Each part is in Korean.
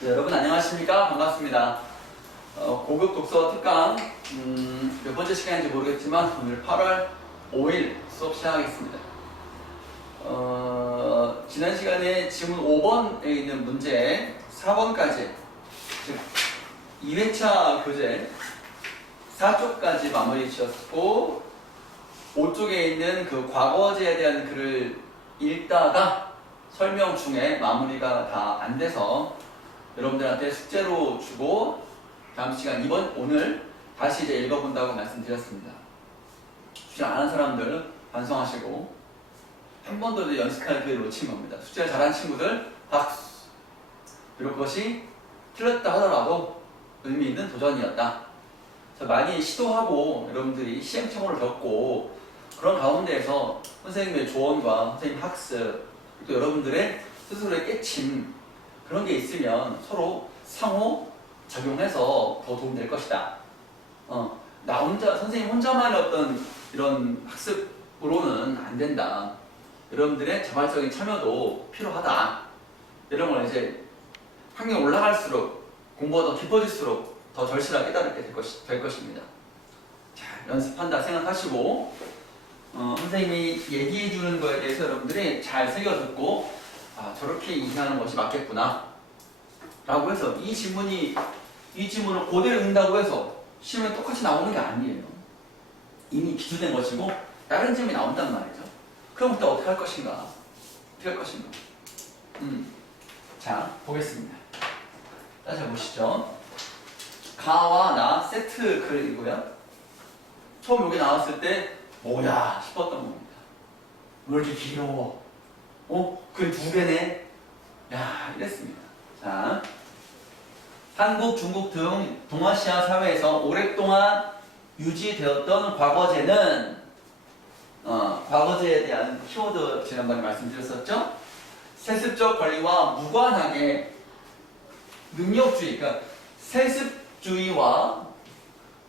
네, 여러분 안녕하십니까? 반갑습니다. 고급 독서 특강 몇 번째 시간인지 모르겠지만 오늘 8월 5일 수업 시작하겠습니다. 지난 시간에 지문 5번에 있는 문제 4번까지 즉 2회차 교재 4쪽까지 마무리 지었고 5쪽에 있는 그 과거제에 대한 글을 읽다가 설명 중에 마무리가 다 안 돼서 여러분들한테 숙제로 주고 다음 시간 오늘 다시 이제 읽어본다고 말씀드렸습니다. 숙제 안 한 사람들 반성하시고 한 번도 연습할 기회를 놓친 겁니다. 숙제를 잘한 친구들 박수. 그리고 그것이 틀렸다 하더라도 의미 있는 도전이었다. 그래서 많이 시도하고 여러분들이 시행착오를 겪고 그런 가운데에서 선생님의 조언과 선생님 학습 또 여러분들의 스스로의 깨침 그런 게 있으면 서로 상호 작용해서 더 도움될 것이다. 나 혼자, 선생님 혼자만의 어떤 이런 학습으로는 안 된다. 여러분들의 자발적인 참여도 필요하다. 이런 걸 이제 학년이 올라갈수록 공부가 더 깊어질수록 더 절실하게 깨달게 될 것입니다. 자, 연습한다 생각하시고 선생님이 얘기해 주는 거에 대해서 여러분들이 잘 새겨듣고 아, 저렇게 이해하는 것이 맞겠구나 라고 해서 이 질문을 그대로 읽는다고 해서 시험에 똑같이 나오는 게 아니에요. 이미 기준된 것이고 다른 질문이 나온단 말이죠. 그럼 그때 어떻게 할 것인가? 자, 보겠습니다. 다시 보시죠. 가와 나 세트 글이고요. 처음 여기 나왔을 때 뭐야 싶었던 겁니다. 왜 이렇게 길어? 글 2개네? 야, 이랬습니다. 자, 한국, 중국 등 동아시아 사회에서 오랫동안 유지되었던 과거제는 과거제에 대한 키워드 지난번에 말씀드렸었죠? 세습적 권리와 무관하게 능력주의, 그러니까 세습주의와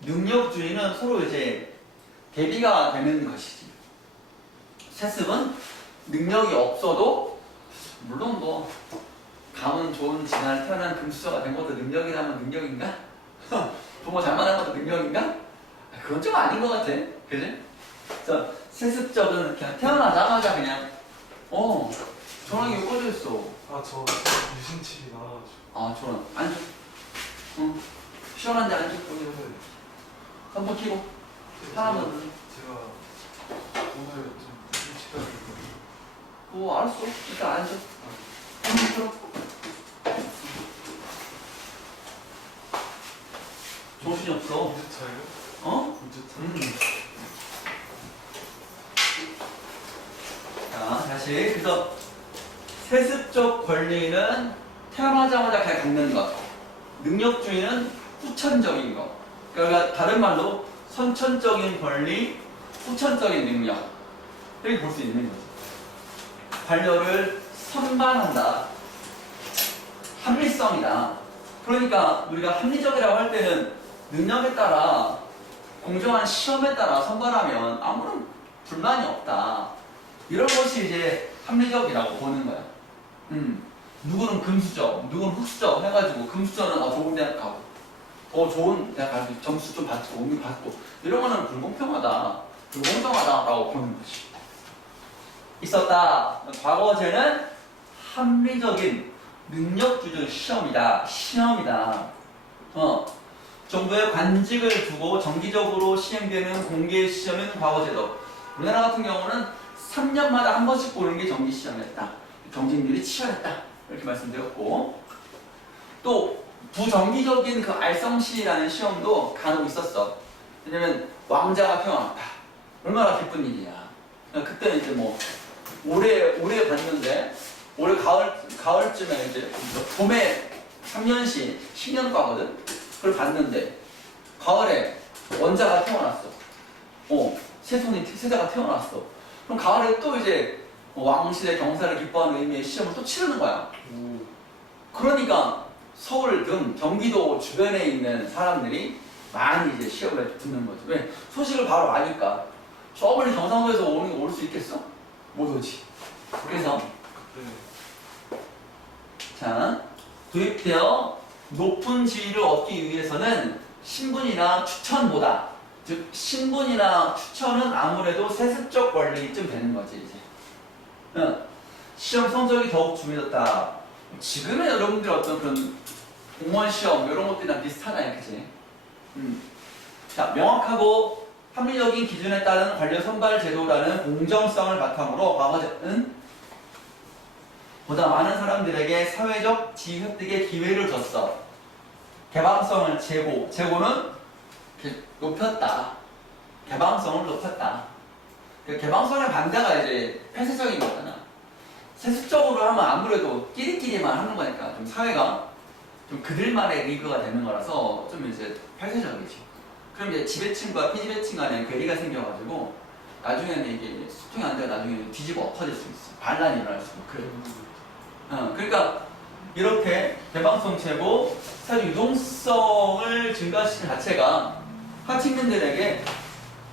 능력주의는 서로 이제 대비가 되는 것이지. 세습은 능력이 없어도 물론 뭐 가문 좋은 진화를 태어난 금수저가 된 것도 능력이라면 능력인가? 부모 잘 만난 것도 능력인가? 그건 좀 아닌 것 같아. 그지? 그래서 세습적은 그냥 태어나자마자 그냥 전화기 왜 꺼져 있어? 아, 저 유심칩이 나와가지고. 아, 전화 앉아. 시원한데 앉아. 한번 키고. 사람은 제가 오늘 좀 유심칩이 알았어. 일단 앉아. 한번 들어. 정신이 없어. 구주 차예요? 구주 차. 자, 다시. 그래서 세습적 권리는 태어나자마자 그냥 갖는 것. 능력주의는 후천적인 것. 그러니까 다른 말로 선천적인 권리, 후천적인 능력. 이렇게 볼 수 있는 거죠. 관료를 선반한다. 합리성이다. 그러니까 우리가 합리적이라고 할 때는 능력에 따라 공정한 시험에 따라 선발하면 아무런 불만이 없다. 이런 것이 이제 합리적이라고 보는 거야. 누구는 금수저, 누구는 흑수저 해가지고 금수저는 좋은 대학 가고 더 좋은 대학 가서 점수 좀 받고 운이 받고 이런 거는 불공평하다, 불공정하다라고 보는 거지. 있었다. 과거제는 합리적인 능력주의 시험이다. 정부의 관직을 두고 정기적으로 시행되는 공개 시험인 과거제도. 우리나라 같은 경우는 3년마다 한 번씩 보는 게 정기 시험이었다. 경쟁률이 치열했다. 이렇게 말씀드렸고 또 부정기적인 그 알성시라는 시험도 간혹 있었어. 왜냐면 왕자가 태어났다. 얼마나 기쁜 일이야. 그때는 이제 뭐 올해 봤는데 올해 가을쯤에 이제 봄에 3년시 10년과거든. 그걸 봤는데 가을에 원자가 태어났어. 세자가 태어났어. 그럼 가을에 또 이제 왕실의 경사를 기뻐하는 의미의 시험을 또 치르는 거야. 그러니까 서울 등 경기도 주변에 있는 사람들이 많이 이제 시험을 듣는 거죠. 왜? 소식을 바로 아니까. 저 멀리 경상도에서 올 수 있겠어? 못 오지. 그래서 자, 도입되어 높은 지위를 얻기 위해서는 신분이나 추천보다, 즉 신분이나 추천은 아무래도 세습적 권리쯤 되는 거지 이제. 시험 성적이 더욱 중요해졌다. 지금의 여러분들 어떤 그런 공무원 시험 이런 것들이랑 비슷하다, 그치? 자, 명확하고 합리적인 기준에 따른 관료 선발 제도라는 공정성을 바탕으로 과거제는 보다 많은 사람들에게 사회적 지위 획득의 기회를 줬어. 개방성을 제고는 이렇게 높였다. 개방성을 높였다. 그 개방성의 반대가 이제 폐쇄적인 거잖아. 세습적으로 하면 아무래도 끼리끼리만 하는 거니까 좀 사회가 좀 그들만의 리그가 되는 거라서 좀 이제 폐쇄적이지. 그럼 이제 지배층과 피지배층 간에 괴리가 생겨가지고 나중에는 이게 소통이 안 되고 나중에 뒤집어 엎어질 수 있어. 반란이 일어날 수 있고 그래. 그러니까 이렇게 개방성 제고 사회 유동성을 증가시키는 자체가 하층민들에게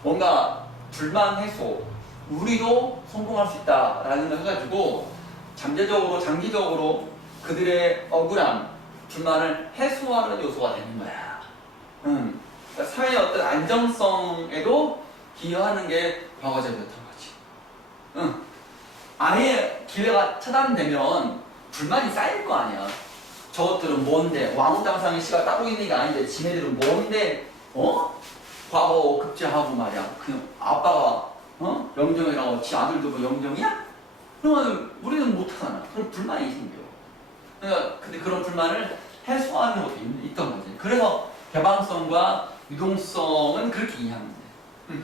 뭔가 불만 해소, 우리도 성공할 수 있다라는 걸 해가지고 잠재적으로 장기적으로 그들의 억울함, 불만을 해소하는 요소가 되는 거야. 그러니까 사회의 어떤 안정성에도 기여하는 게 과거제도였던 거지. 아예 기회가 차단되면 불만이 쌓일 거 아니야. 저것들은 뭔데? 왕후장상의 씨가 따로 있는 게 아닌데 지네들은 뭔데? 과거 급제하고 말이야. 그냥 아빠가 영정이라고 지 아들도 뭐 영정이야? 그러면 우리는 못하잖아. 그럼 불만이 생겨. 그러니까 근데 그런 불만을 해소하는 것도 있던 거지. 그래서 개방성과 유동성은 그렇게 이해하면 돼.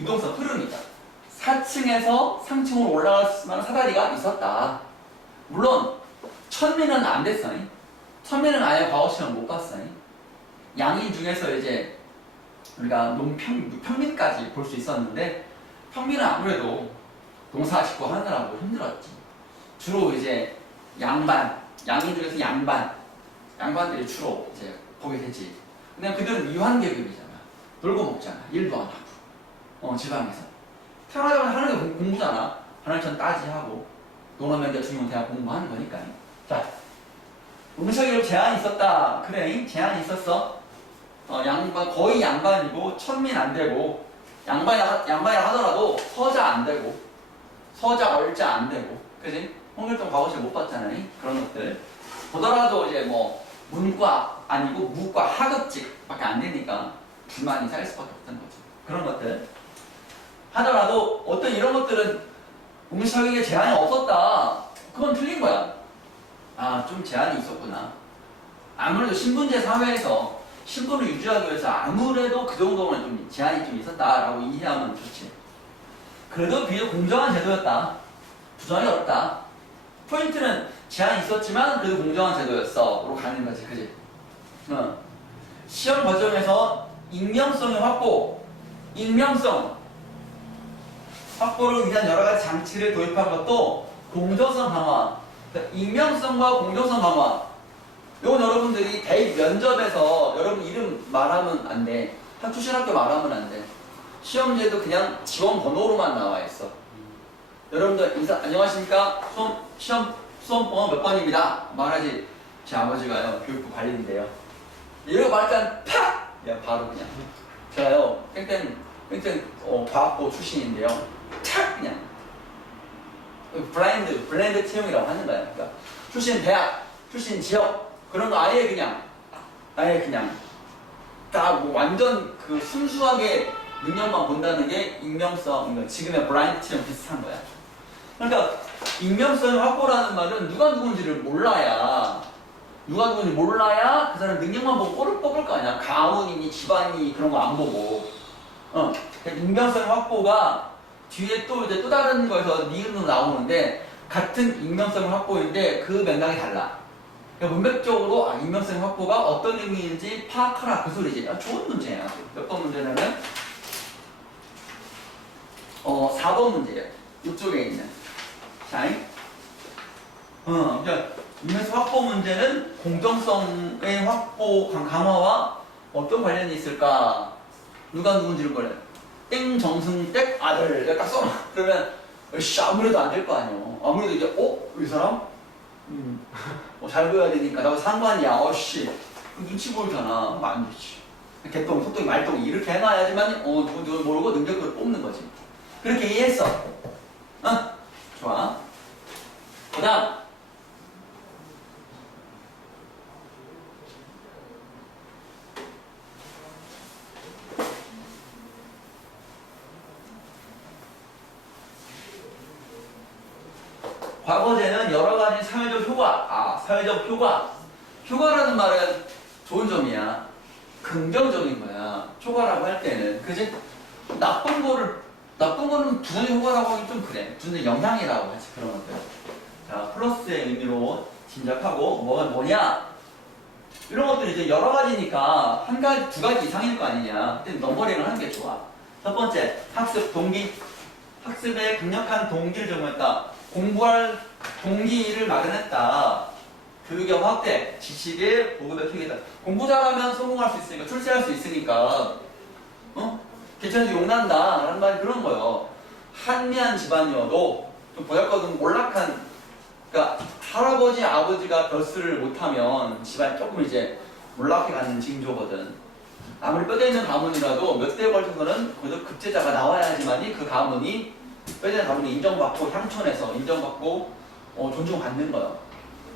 유동성 흐름이다. 4층에서 상층으로 올라갈 만한 사다리가 있었다. 물론 천민은 안 됐어. 천민은 아예 과거 시험 못 봤어. 양인 중에서 이제 우리가 평민까지 볼 수 있었는데 평민은 아무래도 농사 짓고 하느라고 힘들었지. 주로 이제 양인 중에서 양반들이 주로 이제 보게 되지. 근데 그들은 이환계급이잖아. 놀고 먹잖아. 일도 안 하고. 지방에서. 태어나자마자 하는 게 공부잖아. 하늘천 따지하고 농업연대 중용대학 공부하는 거니까. 자, 음식으로 제한이 있었다. 그래, 제한이 있었어. 거의 양반이고 천민 안 되고 양반이라 하더라도 서자 안 되고 서자 얼자 안 되고, 그지? 홍길동 과거시험 못 봤잖아. 그런 것들 보더라도 이제 뭐 문과 아니고 무과 하급직밖에 안 되니까 불만이 쌓일 수밖에 없다는 거죠. 그런 것들 하더라도 어떤 이런 것들은 응시자격에 제한이 없었다. 그건 틀린 거야. 좀 제한이 있었구나. 아무래도 신분제 사회에서 신분을 유지하기 위해서 아무래도 그 정도는 좀 제한이 좀 있었다라고 이해하면 좋지. 그래도 비교적 공정한 제도였다. 부정하기 어렵다. 포인트는 제한이 있었지만 그래도 공정한 제도였어. 로 가는 거지, 그지? 시험 과정에서 익명성의 확보를 위한 여러 가지 장치를 도입한 것도 공정성 강화. 그러니까 익명성과 공정성 강화. 이건 여러분들이 대입 면접에서 여러분 이름 말하면 안 돼. 출신 학교 말하면 안 돼. 시험지에도 그냥 지원 번호로만 나와 있어. 여러분들 안녕하십니까? 시험 수험번호 몇 번입니다. 말하지. 제 아버지가요 교육부 관리인데요. 이러고 말니까 팍! 야 바로 그냥 제가요 땡땡 과학고 출신인데요. 탁! 그냥 블라인드 채용이라고 하는 거야. 그러니까 출신 대학, 출신 지역 그런 거 아예 그냥 다 뭐 완전 그 순수하게 능력만 본다는 게 익명성, 그러니까 지금의 블라인드 채용 비슷한 거야. 그러니까 익명성의 확보라는 말은 누가 누군지를 몰라야 그 사람 능력만 보고 꼴을 뽑을 거 아니야. 가문이니 집안이 그런 거 안 보고. 익명성의 확보가 뒤에 또 다른 거에서 니은으로 나오는데 같은 익명성의 확보인데 그 맥락이 달라. 그러니까 문맥적으로 익명성의 확보가 어떤 의미인지 파악하라 그 소리지. 좋은 문제야. 몇 번 문제냐면 4번 문제예요. 이쪽에 있는. 자, 그러니까 익명성 확보 문제는 공정성의 확보 강화와 어떤 관련이 있을까? 누가 누군지를 몰라. 땡정승댁 아들 딱 써놔. 그러면 아무래도 안 될 거 아니에요. 아무래도 이제 이 사람 잘 보여야 되니까 나 상관이야. 어씨 눈치 보이잖아. 그럼 안 되지. 개똥, 소똥이, 말똥이 이렇게 해놔야지만 누구 모르고 능력을 뽑는 거지. 그렇게 이해했어. 좋아. 그 다음 과거제는 여러 가지 사회적 효과. 사회적 효과. 효과라는 말은 좋은 점이야. 긍정적인 거야. 효과라고 할 때는. 그지? 나쁜 거는 부정의 효과라고 하기 좀 그래. 부정의 영향이라고 하지, 그런 것들. 자, 플러스의 의미로 짐작하고, 뭐냐? 이런 것들이 이제 여러 가지니까 한 가지, 두 가지 이상일 거 아니냐. 그때 넘버링을 하는 게 좋아. 첫 번째, 학습 동기. 학습에 강력한 동기를 제공했다. 공부할 동기를 마련했다. 교육의 확대, 지식의 보급의 크기다. 공부 잘하면 성공할 수 있으니까, 출세할 수 있으니까, 괜찮아서 용난다. 라는 말이 그런 거예요. 한미한 집안이어도, 좀 보잘것없는 몰락한, 그러니까 할아버지, 아버지가 벼슬을 못하면 집안이 조금 이제 몰락해가는 징조거든. 아무리 뼈대 있는 가문이라도 몇 대에 걸쳐서는 그래도 급제자가 나와야지만이 그 가문이 뼈대 있는 가문이 인정받고 향촌에서 인정받고 존중받는 거야.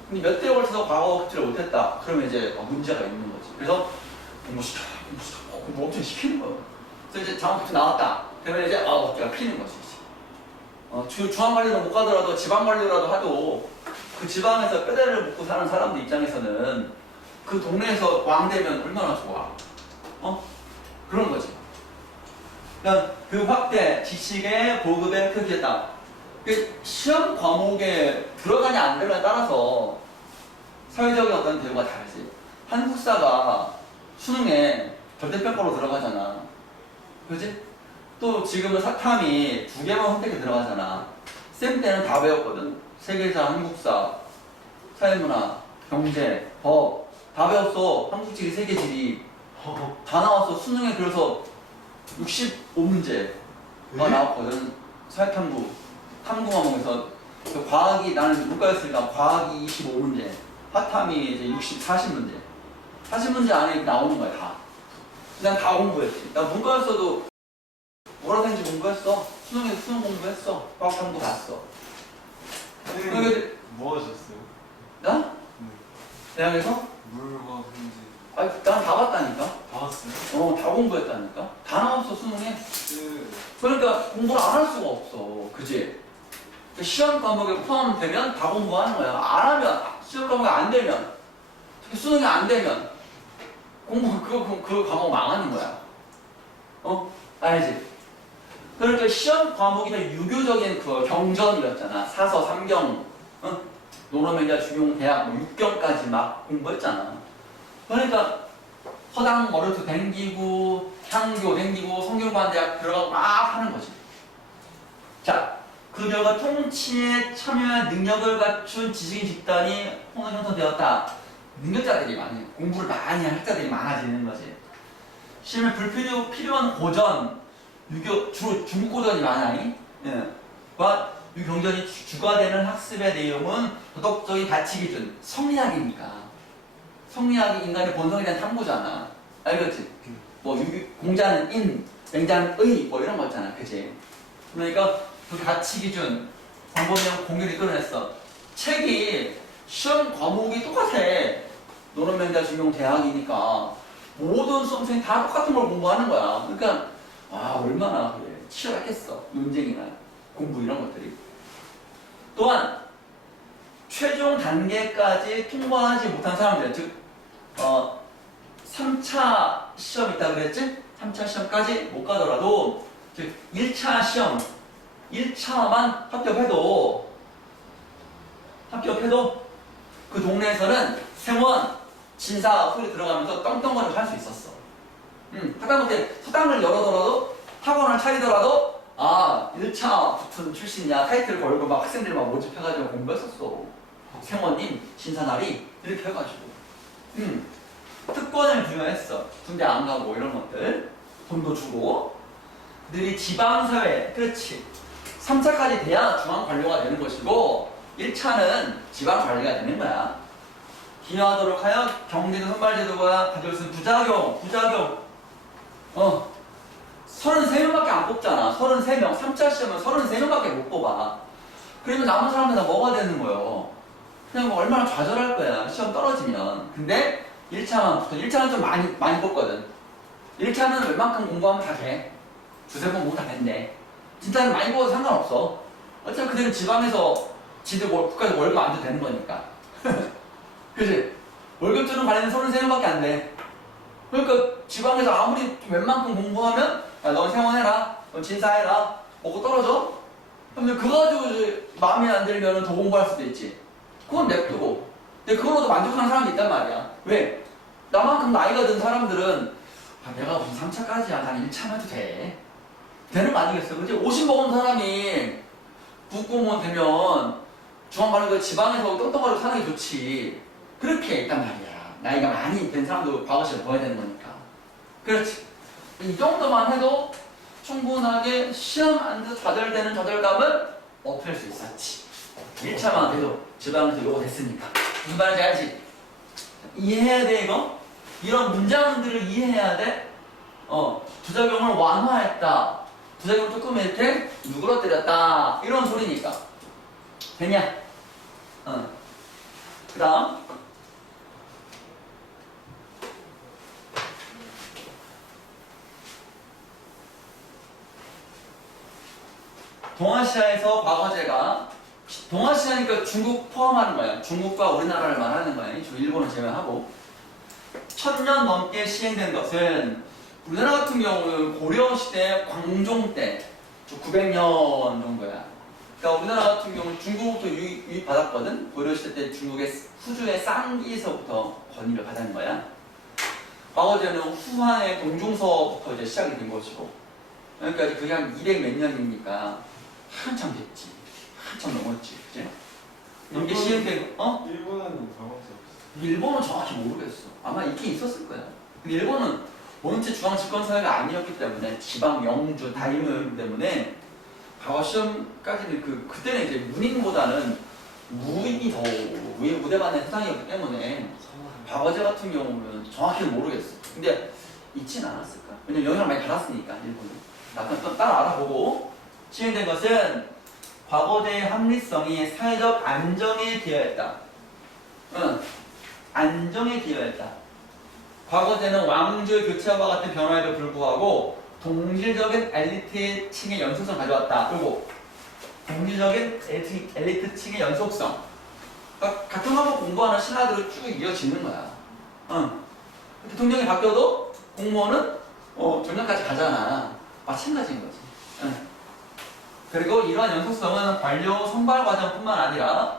근데 몇 대에 걸쳐서 과거 급제를 못했다. 그러면 이제 문제가 있는 거지. 그래서 공부 엄청 시키는 거야. 그래서 이제 장학급제 나왔다. 그러면 이제 어깨가 피는 거지. 중앙관리도 못 가더라도 지방관리라도 하도 그 지방에서 뼈대를 묻고 사는 사람들 입장에서는 그 동네에서 왕되면 얼마나 좋아. 그런 거지. 그러니까 그 확대, 지식의 보급의 크기다. 시험 과목에 들어가냐 안 들어가냐에 따라서 사회적인 어떤 대우가 다르지. 한국사가 수능에 절대평가로 들어가잖아. 그지? 또 지금은 사탐이 2개만 선택해 들어가잖아. 쌤 때는 다 배웠거든. 세계사, 한국사, 사회문화, 경제, 법 다 배웠어. 한국지리, 세계지리 다 나왔어. 수능에 그래서 65문제가 나왔거든. 사회탐구, 탐구 과목에서 과학이 나는 문과였으니까 과학이 25문제, 사탐이 이제 40문제. 40문제 안에 나오는 거야 다. 그냥 다 공부했지. 나 문과였어도 뭐라든지 공부했어. 수능에서 수능 공부했어. 과학탐구 봤어. 뭐 하셨어요? 나? 네. 대학에서? 물과 훈지 아니, 난 다 봤다니까. 다 왔어요? 다 공부했다니까. 다 나왔어, 수능에. 그 그러니까 공부를 안 할 수가 없어. 그지? 시험 과목에 포함되면 다 공부하는 거야. 안 하면, 시험 과목이 안 되면, 수능이 안 되면, 그 과목 망하는 거야. 알지? 그러니까 시험 과목이 다 유교적인 그 경전이었잖아. 사서, 삼경, 노노면자, 중용, 대학, 6경까지 막 공부했잖아. 그러니까 허당 머르트 댕기고 향교 댕기고 성균관대학 들어가고 막 하는 거지. 자, 그 결과 통치에 참여한 능력을 갖춘 지식인 집단이 형성되었다. 능력자들이 많이 공부를 많이 할 자들이 많아지는 거지. 시험에 필요한 고전, 유교 주로 중국 고전이 많아요. 유경전이 주가 되는 학습의 내용은 도덕적인 가치 기준, 성리학이니까. 성리학이 인간의 본성에 대한 탐구잖아. 알겠지? 공자는 인, 맹자는 의, 이런 거 있잖아. 그치? 그러니까 그 가치 기준, 광범위한 공유를 이끌어냈어. 책이 시험 과목이 똑같아. 노론맹자, 중용, 대학이니까 모든 수험생이 다 똑같은 걸 공부하는 거야. 그러니까 얼마나 그래. 치열했겠어. 논쟁이나 공부 이런 것들이. 또한 최종 단계까지 통과하지 못한 사람들, 즉 3차 시험 있다 그랬지? 3차 시험까지 못 가더라도 즉 1차 시험 1차만 합격해도 그 동네에서는 생원, 진사 소리 들어가면서 떵떵거리고 할 수 있었어. 하다못해 서당을 열어더라도 학원을 차리더라도 1차 붙은 출신이야 타이틀 걸고 막 학생들 막 모집해가지고 공부했었어. 생원님, 신사나리 이렇게 해가지고 특권을 부여했어. 군대 안 가고 이런 것들 돈도 주고 그들이 지방사회 그렇지 3차까지 돼야 중앙관료가 되는 것이고 1차는 지방 관리가 되는 거야. 기여하도록 하여 경제도 선발제도가 가지고 있는 부작용. 33명밖에 안 뽑잖아. 33명. 3차 시험은 33명밖에 못 뽑아. 그러면 남은 사람들 다 뭐가 되는 거예요? 그냥 뭐 얼마나 좌절할 거야. 시험 떨어지면. 근데 1차는 좀 많이 뽑거든. 1차는 웬만큼 공부하면 다 돼. 두세 번 공부 다 된대. 진짜는 많이 뽑아도 상관없어. 어차피 그들은 지방에서 지들 국가에서 월급 안 줘도 되는 거니까. 그치? 월급 주는 관리는 33명밖에 안 돼. 그러니까 지방에서 아무리 웬만큼 공부하면 야, 넌 생원해라. 넌 진사해라. 먹고 떨어져? 그럼 그거 가지고 이제 마음에 안 들면 더 공부할 수도 있지. 그건 냅두고. 근데 그걸로도 만족하는 사람이 있단 말이야. 왜? 나만큼 나이가 든 사람들은 내가 무슨 3차까지야. 난 1차만 해도 돼. 되는 거 아니겠어? 그치? 50 먹은 사람이 국공무원 되면 중앙관리가 지방에서 똥똥하러 사는 게 좋지. 그렇게 있단 말이야. 나이가 많이 된 사람도 과거시험 보아야 되는 거니까. 그렇지. 이 정도만 해도 충분하게 시험 안에서 좌절되는 좌절감을 없앨 수 있었지. 1차만 돼도 지방에서 요거 됐으니까. 무슨 말인지 알지? 이해해야 돼, 이거? 이런 문장들을 이해해야 돼? 부작용을 완화했다. 부작용을 조금 이렇게 누그러뜨렸다. 이런 소리니까. 됐냐? 그 다음. 동아시아에서 과거제가 동아시아니까 중국 포함하는 거야. 중국과 우리나라를 말하는 거야. 일본을 제외하고 1000년 넘게 시행된 것은 우리나라 같은 경우는 고려시대 광종 때 900년 정도야. 그러니까 우리나라 같은 경우는 중국부터 유입받았거든. 고려시대 때 중국의 후주의 쌍기에서부터 권위를 받은 거야. 과거제는 후한의 동중서부터 이제 시작이 된 것이고, 그러니까 그게 한 200 몇 년이니까 한참 됐지. 한참 넘었지. 그치? 이게 시행된, 일본은 가봤어. 일본은 정확히 모르겠어. 아마 있긴 있었을 거야. 근데 일본은 원체 중앙 집권 사회가 아니었기 때문에 지방 영주 다임을 때문에 과거 시험까지는 그때는 이제 문인보다는 무인이 더 무대반의 세상이었기 때문에 과거제 같은 경우는 정확히는 모르겠어. 근데 있진 않았을까? 왜냐면 영향을 많이 받았으니까 일본은. 약간 또 따라 알아보고. 시행된 것은 과거제의 합리성이 사회적 안정에 기여했다. 안정에 기여했다. 과거제는 왕조의 교체와 같은 변화에도 불구하고 동질적인 엘리트 층의 연속성 가져왔다. 그리고 동질적인 엘리트 층의 연속성. 그러니까 같은 과목 공부하는 신하들은 쭉 이어지는 거야. 대통령이 바뀌어도 공무원은 정년까지 가잖아. 마찬가지인 거지. 그리고 이러한 연속성은 관료 선발 과정뿐만 아니라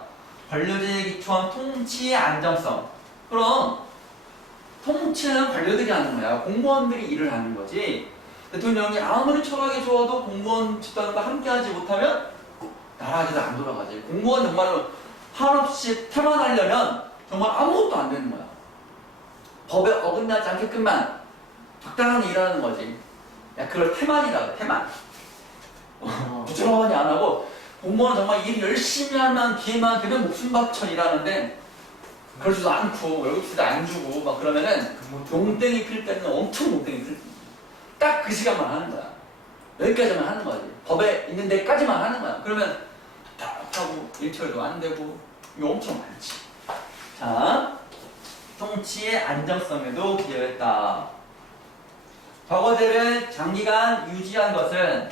관료제에 기초한 통치의 안정성. 그럼 통치는 관료들이 하는 거야. 공무원들이 일을 하는 거지. 대통령이 아무리 철학이 좋아도 공무원 집단과 함께하지 못하면 나라가 안 돌아가지. 공무원 정말로 한없이 태만하려면 정말 아무것도 안 되는 거야. 법에 어긋나지 않게끔만 적당히 일하는 거지. 야, 그걸 태만이라고, 태만. 부지런히 안 하고 공무원은 정말 일 열심히 하면 기회만 되면 목숨 바쳐 일하는데 그러지도 않고 월급도 안 주고 막 그러면은 농땡이 필 때는 엄청 농땡이 필 딱 그 시간만 하는 거야. 여기까지만 하는 거지. 법에 있는 데까지만 하는 거야. 그러면 답답하고 일처리도 안 되고 이거 엄청 많지. 자, 통치의 안정성에도 기여했다. 과거제를 장기간 유지한 것은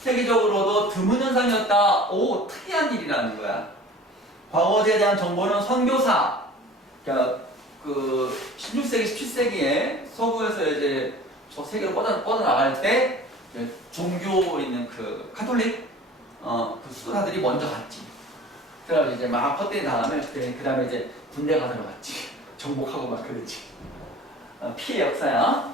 세계적으로도 드문 현상이었다. 오, 특이한 일이라는 거야. 과거제에 대한 정보는 선교사, 그러니까 16세기, 17세기에 서구에서 이제 저 세계로 뻗어나갈 때 종교 있는 그 카톨릭 그 수도사들이 먼저 갔지. 그래서 이제 막 퍼뜨린 다음에 그 다음에 이제 군대 가서 갔지. 정복하고 막 그랬지. 피해 역사야.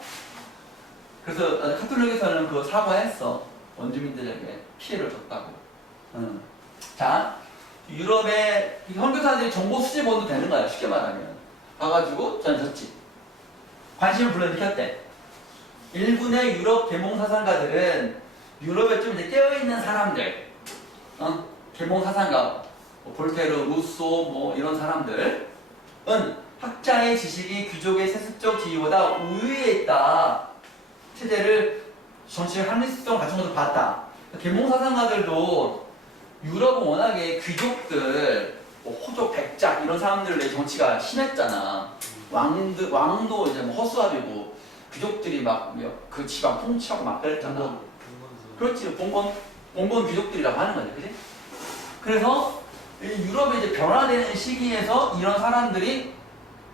그래서 카톨릭에서는 그거 사과했어. 원주민들에게 피해를 줬다고. 자, 유럽의 선교사들이 정보 수집원도 되는 거야. 쉽게 말하면. 가가지고 전졌지. 관심을 불러일으켰대. 일군의 유럽 계몽사상가들은 유럽에 좀 이제 깨어있는 사람들, 계몽사상가, 뭐 볼테르, 루소 뭐 이런 사람들은 학자의 지식이 귀족의 세습적 지위보다 우위에 있다. 체제를 정치의 합리성을 갖춘 것을 봤다. 계몽사상가들도 유럽은 워낙에 귀족들, 뭐 호족, 백작 이런 사람들의 정치가 심했잖아. 왕도 이제 뭐 허수아비고 귀족들이 막 그 지방 통치하고 막 그랬잖아. 그렇지, 봉건 귀족들이라고 하는 거지, 그지? 그래서 유럽의 이제 변화되는 시기에서 이런 사람들이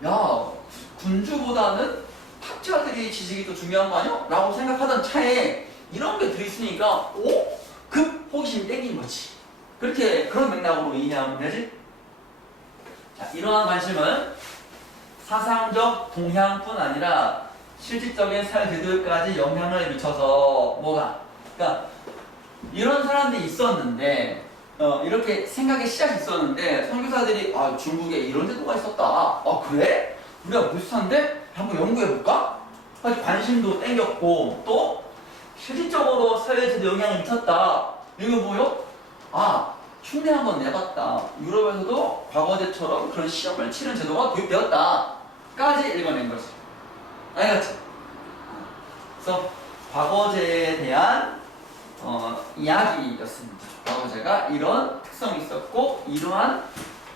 야, 군주보다는 학자들이 지식이 더 중요한 거 아니야? 라고 생각하던 차에 이런 게 들어있으니까 급 호기심이 땡긴 거지. 그렇게 그런 맥락으로 이해하면 되지? 자, 이러한 관심은 사상적 동향뿐 아니라 실질적인 사회 제도까지 영향을 미쳐서 뭐가? 그러니까 이런 사람들이 있었는데 이렇게 생각의 시작이 있었는데 선교사들이 아 중국에 이런 제도가 있었다. 아 그래? 우리가 비슷한데? 한번 연구해볼까? 관심도 땡겼고 또 실질적으로 사회 제도 영향을 미쳤다. 이거 뭐요? 아 흉내 한번 내봤다. 유럽에서도 과거제처럼 그런 시험을 치는 제도가 도입되었다. 까지 읽어낸 거지. 알겠지? 그래서 과거제에 대한 이야기였습니다. 과거제가 이런 특성이 있었고 이러한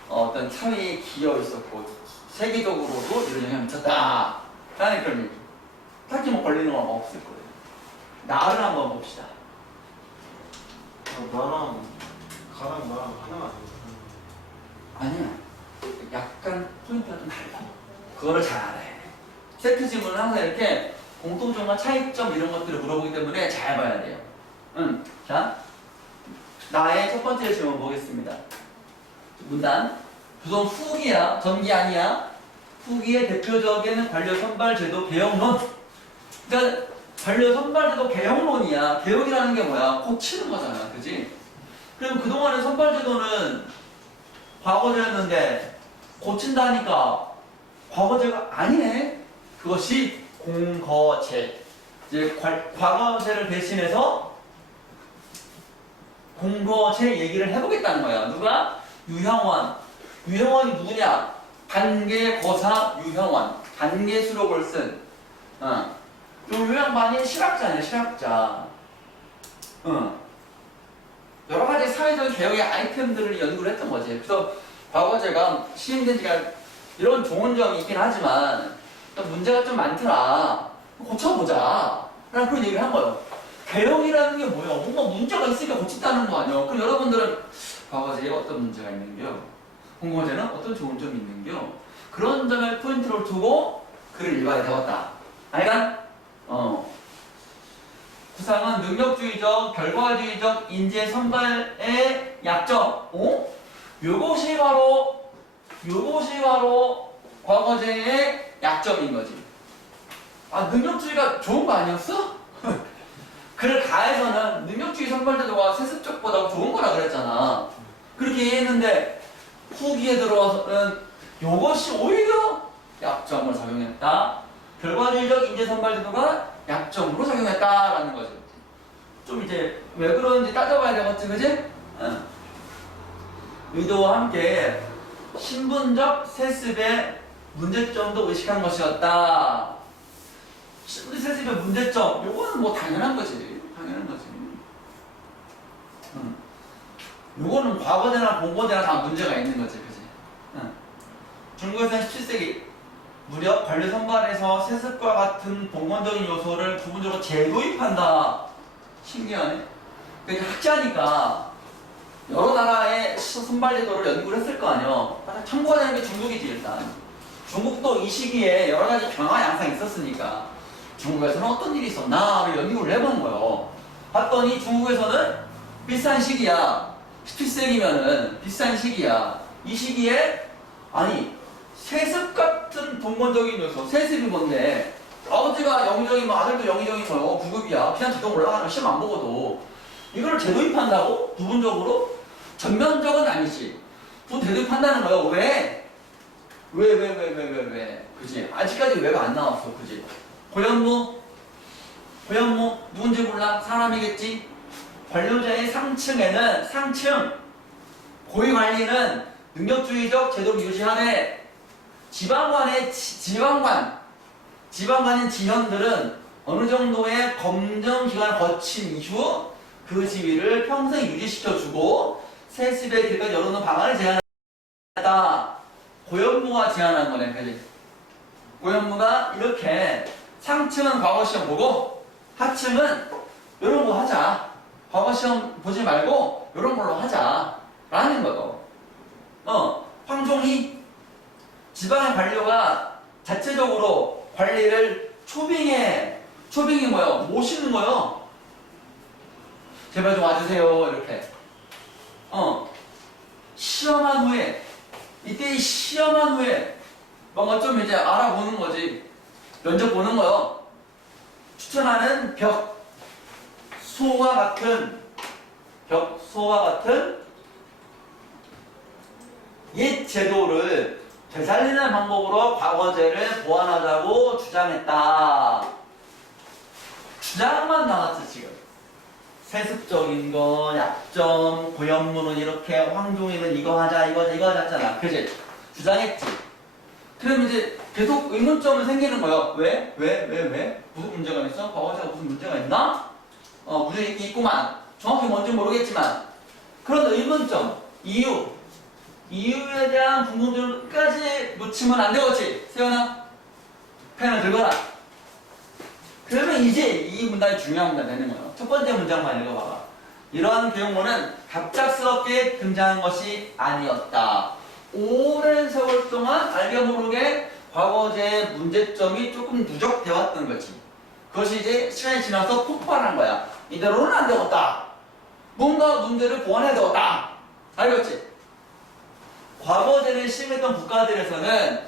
어떤 사회에 기여 있었고 세계적으로도 이런 영향을 미쳤다. 라는 그런 얘기. 딱히 뭐 걸리는 건 없을 거예요. 나를 한번 봅시다. 나랑 가랑 나랑 하나가 아니야. 아니야. 약간 포인트가 좀 달라. 그거를 잘 알아야 돼. 세트 질문은 항상 이렇게 공통점과 차이점 이런 것들을 물어보기 때문에 잘 봐야 돼요. 자, 나의 첫 번째 질문 보겠습니다. 문단. 우선 후기야, 전기 아니야. 후기의 대표적인 관료 선발 제도 개혁론. 그러니까 관료 선발 제도 개혁론이야. 개혁이라는 게 뭐야? 고치는 거잖아, 그지? 그럼 그동안의 선발 제도는 과거제였는데 고친다니까 과거제가 아니네. 그것이 공거제. 이제 과거제를 대신해서 공거제 얘기를 해보겠다는 거야. 누가? 유형원. 유형원이 누구냐? 단계거사 유형원. 단계 수록을 쓴. 요 요양반이 실학자냐, 실학자. 여러 가지 사회적 개혁의 아이템들을 연구를 했던 거지. 그래서 과거제가 시행된 지가 이런 좋은 점이 있긴 하지만 또 문제가 좀 많더라. 고쳐보자. 라는 그런 얘기를 한 거예요. 개혁이라는 게 뭐야? 뭔가 문제가 있으니까 고친다는 거 아니야? 그럼 여러분들은 과거제에 어떤 문제가 있는겨? 공거제는 어떤 좋은 점이 있는겨? 그런 점을 포인트로 두고 글을 일반에 적었다. 알간? 구상은 능력주의적, 결과주의적 인재 선발의 약점. 요것이 바로 과거제의 약점인 거지. 아, 능력주의가 좋은 거 아니었어? 그를 가해서는 능력주의 선발제도가 세습적보다 좋은 거라 그랬잖아. 그렇게 이해했는데 후기에 들어와서는 요것이 오히려 약점을 작용했다. 결과주의적 인재 선발제도가 약점으로 작용했다라는 거죠. 좀 이제 왜 그런지 따져봐야 되겠지, 그지? 의도와 함께 신분적 세습의 문제점도 의식한 것이었다. 신분 세습의 문제점, 요거는 뭐 당연한 거지. 당연한 거지. 요거는 과거제나 공거제나 다 문제가 있는 거지, 그지? 중국에서는 17세기 무려 관료 선발에서 세습과 같은 본권적인 요소를 부분적으로 재도입한다. 신기하네. 그러니까 학자니까 여러 나라의 선발 제도를 연구를 했을 거 아니야. 참고가 되는 게 중국이지 일단. 중국도 이 시기에 여러 가지 변화 양상이 있었으니까 중국에서는 어떤 일이 있었나를 연구를 해본 거예요. 봤더니 중국에서는 비슷한 시기야. 17세기면은 비슷한 시기야. 이 시기에 아니 세습 같은 동본적인 요소. 세습이 뭔데? 아버지가 영의정이면 아들도 영의정인 거요. 9급이야. 그냥 자동 올라가는 시험 안 보고도. 이걸 재도입한다고? 부분적으로? 전면적은 아니지. 재도입한다는 거예요. 왜? 왜? 그지? 아직까지 왜가 안 나왔어. 그지? 고현무 누군지 몰라? 사람이겠지? 관료제의 상층에는 상층 고위 관리는 능력주의적 제도를 유지하되 지방관인 지현들은 어느 정도의 검증 기간을 거친 이후 그 지위를 평생 유지시켜주고 세습의 길까지 열어놓은 방안을 제안했다. 고현무가 제안한 거네, 그지? 고현무가 이렇게 상층은 과거 시험 보고 하층은 이런 거 하자. 과거 시험 보지 말고 이런 걸로 하자. 라는 거죠. 황종이 지방의 관료가 자체적으로 관리를 초빙이 뭐예요? 모시는 거예요. 제발 좀 와주세요. 이렇게. 시험한 후에, 이때 시험한 후에, 뭔가 좀 이제 알아보는 거지. 면접 보는 거요. 추천하는 벽소와 같은 옛 제도를 되살리는 방법으로 과거제를 보완하자고 주장했다. 주장만 나왔어, 지금. 세습적인 거, 약점, 고현무는 이렇게, 황종이는 이거 하자, 이거 하자 했잖아. 그지? 주장했지. 그럼 이제 계속 의문점은 생기는 거예요. 왜? 무슨 문제가 있어? 과거제가 무슨 문제가 있나? 문제 있구만. 정확히 뭔지 모르겠지만. 그런 의문점, 이유에 대한 궁금증을 끝까지 놓치면 안 되겠지? 세연아, 펜을 들거라. 그러면 이제 이 문단이 중요한 문단이 되는 거예요. 첫 번째 문장만 읽어봐봐. 이러한 교육문은 갑작스럽게 등장한 것이 아니었다. 오랜 세월 동안 알게 모르게 과거제의 문제점이 조금 누적되어 왔던 거지. 그것이 이제 시간이 지나서 폭발한 거야. 이대로는 안 되겠다. 뭔가 문제를 보완해야 되겠다. 알겠지? 과거제를 시행했던 국가들에서는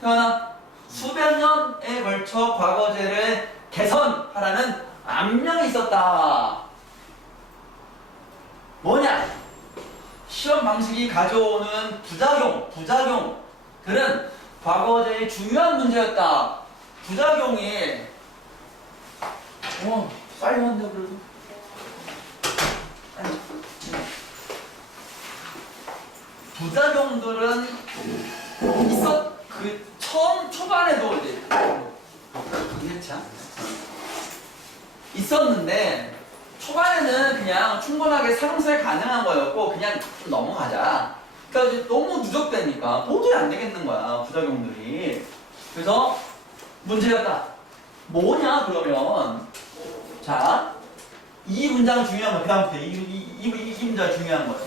태어나 수백 년에 걸쳐 과거제를 개선하라는 압력이 있었다. 뭐냐? 시험 방식이 가져오는 부작용들은 과거제의 중요한 문제였다. 부작용이 빨리한데 그래도 부작용들은 처음 초반에도 이제 있었는데 초반에는 그냥 충분하게 상쇄 가능한 거였고 그냥 좀 넘어가자. 그러니까 이제 너무 누적되니까 도저히 안 되겠는 거야, 부작용들이. 그래서 문제였다. 뭐냐 그러면 자, 이 문장 중요한 거. 그 다음부터 이 문장 중요한 거예요.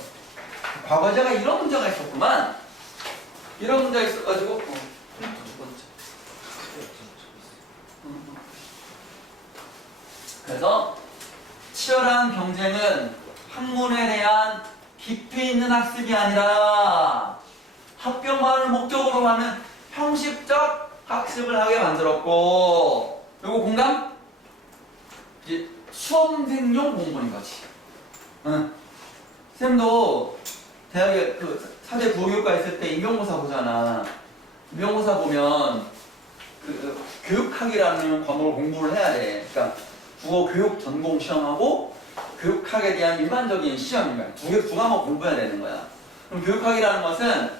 과거제가 이런 문제가 있었구만. 이런 문제가 있어가지고 그래서 치열한 경쟁은 학문에 대한 깊이 있는 학습이 아니라 합격만을 목적으로 하는 형식적 학습을 하게 만들었고, 요거 공감? 이제 수험생용 공부인 거지. 쌤도 대학에 그 사대 부교육과 있을 때 임용고사 보잖아. 임용고사 보면 그 교육학이라는 과목을 공부를 해야 돼. 그러니까 국어 교육 전공 시험하고 교육학에 대한 일반적인 시험인 거야. 두 과목 공부해야 되는 거야. 그럼 교육학이라는 것은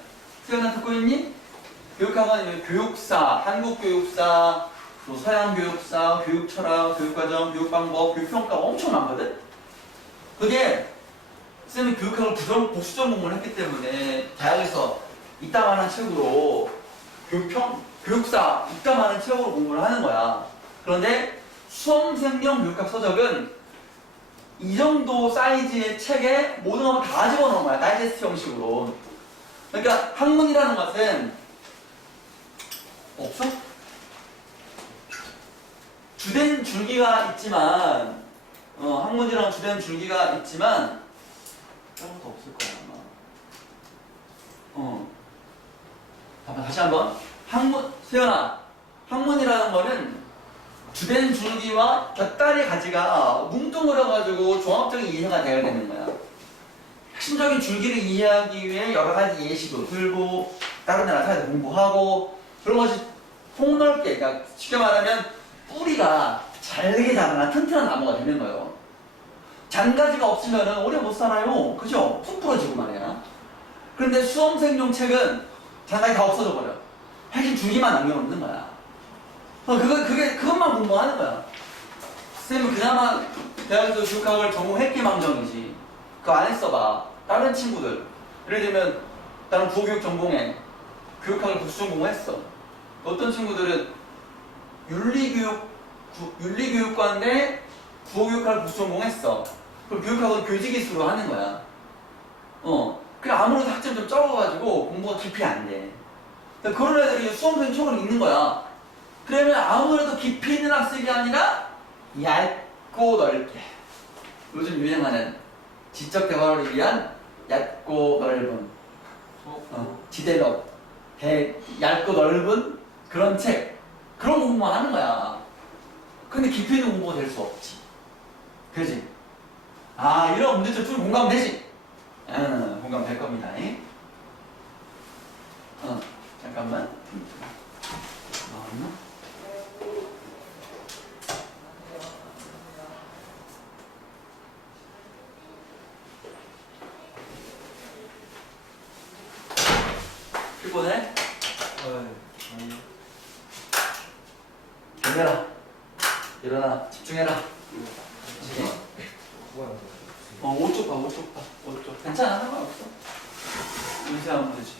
세연아 듣고 있니? 교육학은 교육사, 한국교육사, 서양교육사, 교육철학, 교육과정, 교육방법, 교육평가가 엄청 많거든? 그게 쌤이 교육학을 복수적 공부를 했기 때문에 대학에서 이따만한 책으로 교육사 이따만한 책으로 공부를 하는 거야. 그런데 수험생용 교육학 서적은 이 정도 사이즈의 책에 모든 걸 다 집어넣은 거야. 다이제스트 형식으로. 그러니까 학문이라는 것은 없어? 주된 줄기가 있지만 학문이랑 주된 줄기가 있지만 다른 거 없을 거야 아마. 다시 한번. 세연아, 학문이라는 거는 주된 줄기와 곁다리 가지가 뭉뚱그려가지고 종합적인 이해가 되어야 되는 거야. 핵심적인 줄기를 이해하기 위해 여러 가지 예시도 들고 다른 나라 사회에서 공부하고 그런 것이 폭넓게, 그러니까 쉽게 말하면 뿌리가 잘게 자라나 튼튼한 나무가 되는 거예요. 잔가지가 없으면 오래 못 살아요. 그죠? 푹 부러지고 말이야. 그런데 수험생용 책은 장난이 다 없어져 버려. 핵심 줄기만 남겨놓는 거야. 그것만 공부하는 거야. 쌤은 그나마 대학에서 교육학을 전공했기망정이지. 그거 안 했어봐. 다른 친구들. 예를 들면 나는 국어교육 전공해. 교육학을 부수 전공했어. 어떤 친구들은 윤리교육과인데 국어교육학을 부수 전공했어. 그럼 교육학은 교직이수로 하는 거야. 그래 아무래도 학점이 좀 적어가지고 공부가 깊이 안 돼. 그러니까 그런 애들이 수험생 책을 읽는 거야. 그러면 아무래도 깊이 있는 학습이 아니라 얇고 넓게. 요즘 유행하는 지적 대화를 위한 얇고 넓은 디델럽 얇고 넓은 그런 책, 그런 공부만 하는 거야. 근데 깊이 있는 공부가 될 수 없지. 그지? 이런 문제점 좀 공감되지? 공감될 겁니다. 잠깐만. 나왔나? 피곤해? 아니요. 일어나. 일어나. 집중해라. 오쪽 봐, 오쪽 봐. 오쪽. 괜찮아, 상관없어. 문제하면 되지.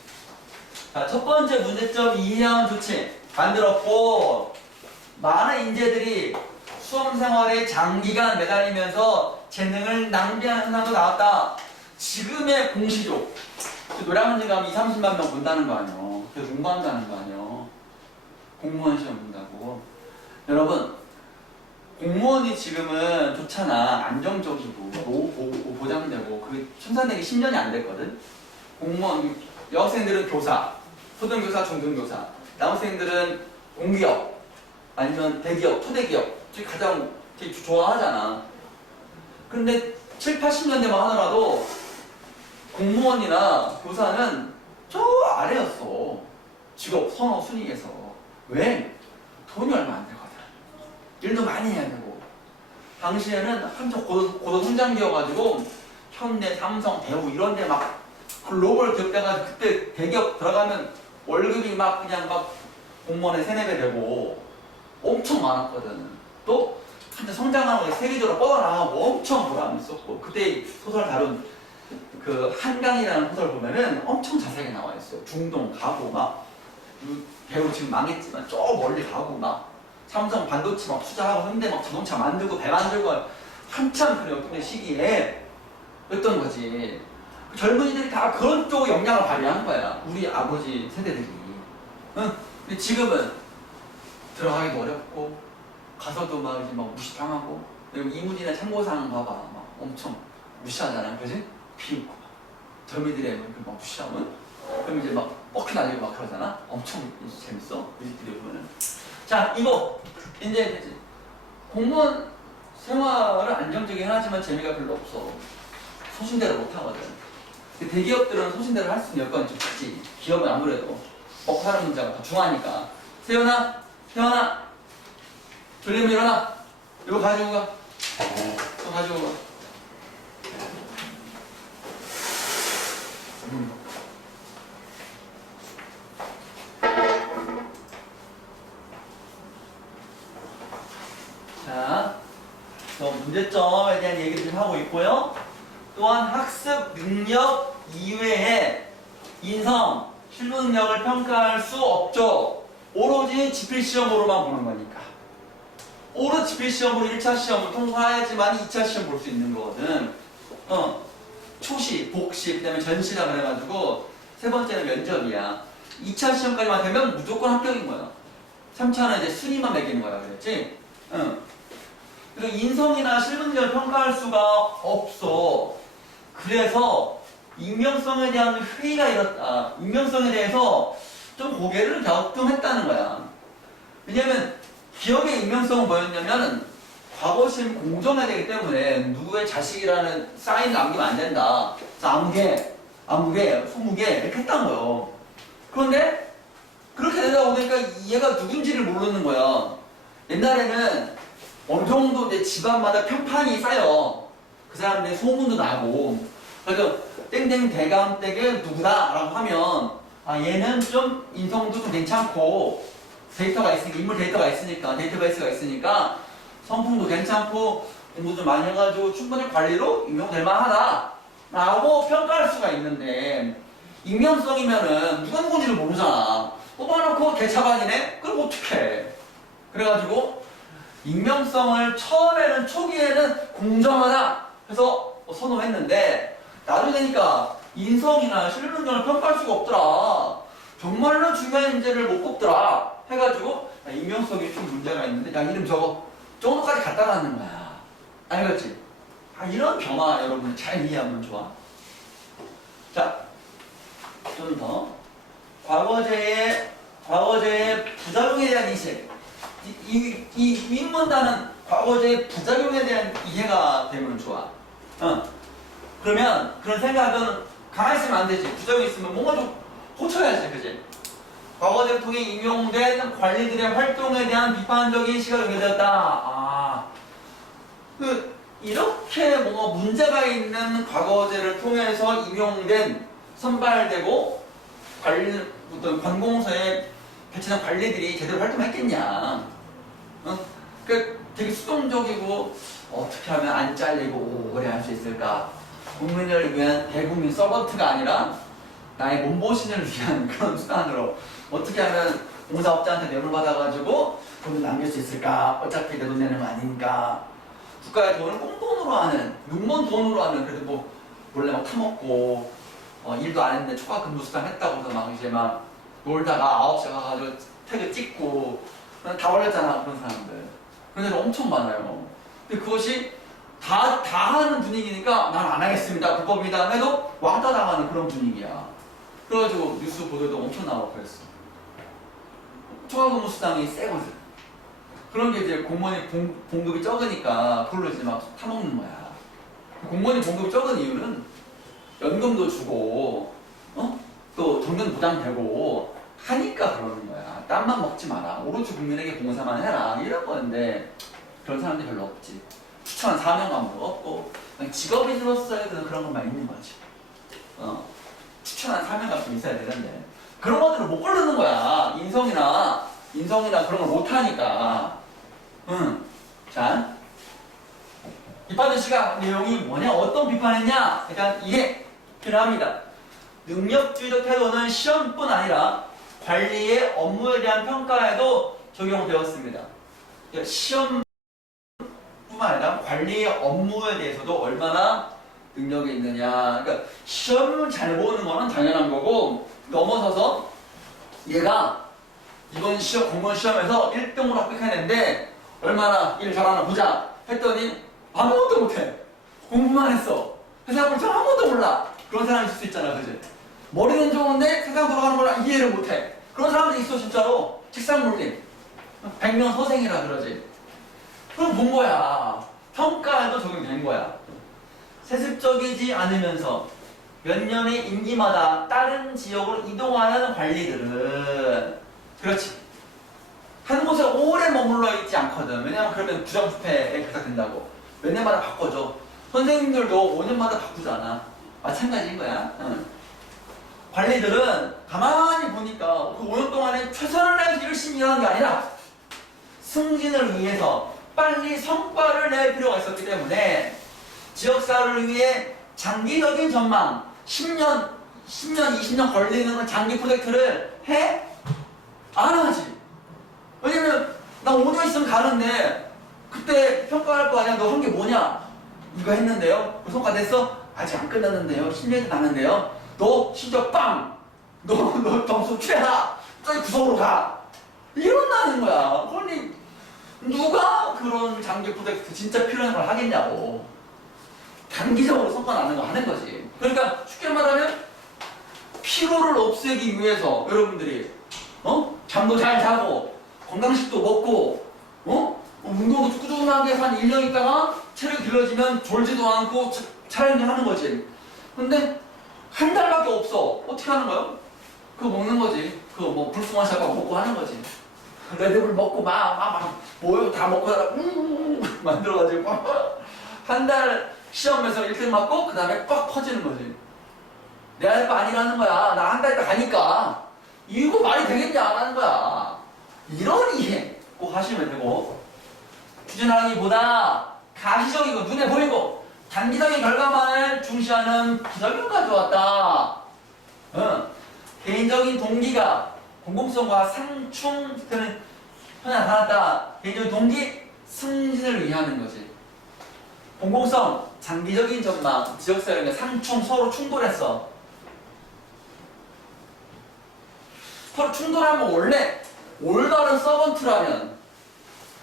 자, 첫 번째 문제점 이해하면 좋지. 만들었고, 많은 인재들이 수험 생활에 장기간 매달리면서 재능을 낭비하는 현상도 나왔다. 지금의 공시조. 노량진 가면 20, 30만 명 본다는 거 아니에요. 그래서 공부한다는 거 아니에요. 공무원 시험 본다고. 여러분, 공무원이 지금은 좋잖아. 안정적이고, 보장되고, 그게 춘산되기 10년이 안 됐거든. 공무원, 여학생들은 교사, 초등교사, 중등교사. 남학생들은 공기업, 아니면 대기업, 초대기업. 가장 되게 좋아하잖아. 그런데 7, 80년대만 하더라도 공무원이나 교사는 저 아래였어. 직업 선호 순위에서. 왜? 돈이 얼마 안 되거든. 일도 많이 해야 되고. 당시에는 한쪽 고도 성장기여가지고 현대, 삼성, 대우 이런 데 막 글로벌 기업대가 그때 대기업 들어가면 월급이 막 그냥 막 공무원의 3, 4배 되고 엄청 많았거든. 또 한때 성장하는 게 세계적으로 뻗어나가고 엄청 보람이 있었고. 그때 소설 다룬 그 한강이라는 소설 보면은 엄청 자세하게 나와 있어요. 중동 가고 막 배우 지금 망했지만 저 멀리 가고 막 삼성 반도체 막 투자하고 현대 막 자동차 만들고 배 만들고 한참 그 역동의 시기에 였던 거지. 젊은이들이 다 그런 쪽의 역량을 발휘한 거야. 우리 아버지 세대들이. 근데 지금은 들어가기도 어렵고 가서도 막 이제 막 무시당하고. 그리고 이문이나 참고상 봐봐 막 엄청 무시하잖아, 그지? 비웃고 막 젊은이들의 막 무시하면 그럼 이제 막 뻑큐 날리고 막 그러잖아. 엄청 재밌어 뮤직비디오 보면은. 자, 이거 이제 공무원 생활은 안정적이긴 하지만 재미가 별로 없어. 소신대로 못 하거든. 대기업들은 소신대로 할 수 있는 여건이 좀 있지. 기업은 아무래도 먹고 사는 문제가 더 중하니까. 세연아, 졸리면 일어나. 이거 가지고 가. 이거 가지고 가. 자, 문제점에 대한 얘기를 좀 하고 있고요. 또한 학습 능력 이외에 인성, 실무 능력을 평가할 수 없죠. 오로지 지필시험으로만 보는 거니까. 오로지 지필시험으로 1차 시험을 통과해야지만 2차 시험 볼 수 있는 거거든. 초시, 복시, 그 다음에 전시라 그래가지고 세 번째는 면접이야. 2차 시험까지만 되면 무조건 합격인 거야. 3차는 이제 순위만 매기는 거라 그랬지. 그리고 인성이나 실무 능력을 평가할 수가 없어. 그래서 익명성에 대한 회의가 일었다. 익명성에 대해서 좀 고개를 갸우뚱했다는 거야. 왜냐면 기억의 익명성은 뭐였냐면 과거 시험 공정해야 되기 때문에 누구의 자식이라는 사인을 남기면 안 된다. 그래서 아무개, 소무개 이렇게 했단 거예요. 그런데 그렇게 되다 보니까 얘가 누군지를 모르는 거야. 옛날에는 어느 정도 내 집안마다 평판이 쌓여. 그 사람들의 소문도 나고. 그래서 땡땡 대감댁의 누구다라고 하면 아 얘는 좀 인성도 좀 괜찮고 데이터가 있으니까 인물 데이터가 있으니까 데이터베이스가 있으니까 성품도 괜찮고 공부 좀 많이 해가지고 충분히 관리로 임용될 만하다라고 평가할 수가 있는데 익명성이면은 누가 누군지를 모르잖아. 뽑아놓고 개차반이네? 그럼 어떡해. 그래가지고 익명성을 처음에는 초기에는 공정하다 해서 선호했는데 나중에 되니까 인성이나 실력을 평가할 수가 없더라. 정말로 중요한 인재를 못 뽑더라 해가지고 야, 익명성이 좀 문제가 있는데 야 이름 저거 정도까지 갖다 놨는 거야. 알겠지? 아 이런 변화 여러분 잘 이해하면 좋아. 자, 좀 더 과거제의 부작용에 대한 인식. 이 윗문단은 과거제의 부작용에 대한 이해가 되면 좋아. 그러면 그런 생각은 가만히 있으면 안 되지. 부작용이 있으면 뭔가 좀 고쳐야지, 그지? 과거제를 통해 인용된 관리들의 활동에 대한 비판적인 시각이 연결되었다. 이렇게 뭔가 문제가 있는 과거제를 통해서 인용된 선발되고 어떤 관공서에 배치된 관리들이 제대로 활동했겠냐? 되게 수동적이고 어떻게 하면 안 잘리고 오래 할 수 있을까? 국민을 위한 대국민 서번트가 아니라 나의 몸보신을 위한 그런 수단으로 어떻게 하면 공사업자한테 뇌물 받아가지고 돈을 남길 수 있을까? 어차피 내 돈 내는 거 아니니까 국가의 돈을 꽁돈으로 하는 눈먼 돈으로 하는 그래도 뭐 원래 막 타먹고 일도 안 했는데 초과 근무 수당 했다고 해서 막 이제 막 놀다가 9시에 가가지고 태그 찍고 다 올렸잖아 그런 사람들. 그런 애들 엄청 많아요. 근데 그것이 다 하는 분위기니까 난 안 하겠습니다. 불법이다 해도 왔다 나가는 그런 분위기야. 그래가지고 뉴스 보도도 엄청 나오고 그랬어. 초과 근무 수당이 세거든. 그런 게 이제 공무원이 봉급이 적으니까 그걸로 이제 막 타먹는 거야. 공무원이 봉급이 적은 이유는 연금도 주고, 또 정년 보장되고 하니까 그러는 거야. 땀만 먹지 마라. 오로지 국민에게 봉사만 해라. 이런 건데 그런 사람들이 별로 없지. 추천한 사명감도 없고 그냥 직업인으로서의 그런 것만 있는 거지. 추천한 사명감 좀 있어야 되는데 그런 것들을 못 고르는 거야. 인성이나 그런 걸 못 하니까. 자, 비판의 시각 내용이 뭐냐? 어떤 비판했냐? 일단 이게 필요합니다. 능력주의적 태도는 시험뿐 아니라 관리의 업무에 대한 평가에도 적용되었습니다. 시험뿐만 아니라 관리의 업무에 대해서도 얼마나 능력이 있느냐. 그러니까 시험을 잘 보는 거는 당연한 거고 넘어서서 얘가 이번 시험, 공무원 시험에서 1등으로 합격했는데 얼마나 일 잘하나 보자 했더니 아무것도 못해. 공부만 했어. 세상 볼 줄 아무것도 몰라. 그런 사람이 있을 수 있잖아, 그지? 머리는 좋은데 세상 돌아가는 걸 이해를 못해. 그런 사람들이 있어, 진짜로. 책상 물림. 백명서생이라 그러지. 그럼 본 거야. 평가에도 적용된 거야. 세습적이지 않으면서 몇 년의 임기마다 다른 지역으로 이동하는 관리들은 그렇지. 한 곳에 오래 머물러 있지 않거든. 왜냐면 그러면 부정부패에 부탁된다고. 몇 년마다 바꿔줘. 선생님들도 5년마다 바꾸잖아. 마찬가지인 거야. 관리들은 가만히 보니까 그 5년 동안에 최선을 다해서 열심히 일하는 게 아니라 승진을 위해서 빨리 성과를 낼 필요가 있었기 때문에 지역사회를 위해 장기적인 전망 10년, 20년 걸리는 장기 프로젝트를 해? 안 하지. 왜냐면 나 5년 있으면 가는데 그때 평가할 거 아니야. 너 한 게 뭐냐? 이거 했는데요. 그 성과 냈어? 아직 안 끝났는데요. 실력이 나는데요. 너 심지어 빵! 너 점수 최하! 저기 구석으로 가! 이런다는 거야. 그러니 누가 그런 장기 프로젝트 진짜 필요한 걸 하겠냐고. 단기적으로 성과 나는 거 하는 거지. 그러니까 쉽게 말하면 피로를 없애기 위해서 여러분들이 잠도 잘 자고 건강식도 먹고 운동도 꾸준하게 한 1년 있다가 체력이 길러지면 졸지도 않고 차라리 하는 거지. 근데 한 달밖에 없어. 어떻게 하는 거야? 그거 먹는 거지. 그거 뭐 불순한 샤바 먹고 하는 거지. 레드불 먹고 막 모여 다 먹고 만들어가지고 한 달 시험에서 1등 맞고 그 다음에 빡 퍼지는 거지. 내 할 거 아니라는 거야. 나 한 달 때 가니까. 이거 말이 되겠냐 안 하는 거야. 이런 이해 꼭 하시면 되고, 추진하기보다 가시적이고 눈에 보이고 단기적인 결과만을 중시하는 부작용까지 왔다. 개인적인 동기가 공공성과 상충되는 현상이 나타났다. 개인적인 동기 승진을 위하는 거지. 공공성, 장기적인 전망, 지역사회의 상충, 서로 충돌했어. 서로 충돌하면 원래 올바른 서번트라면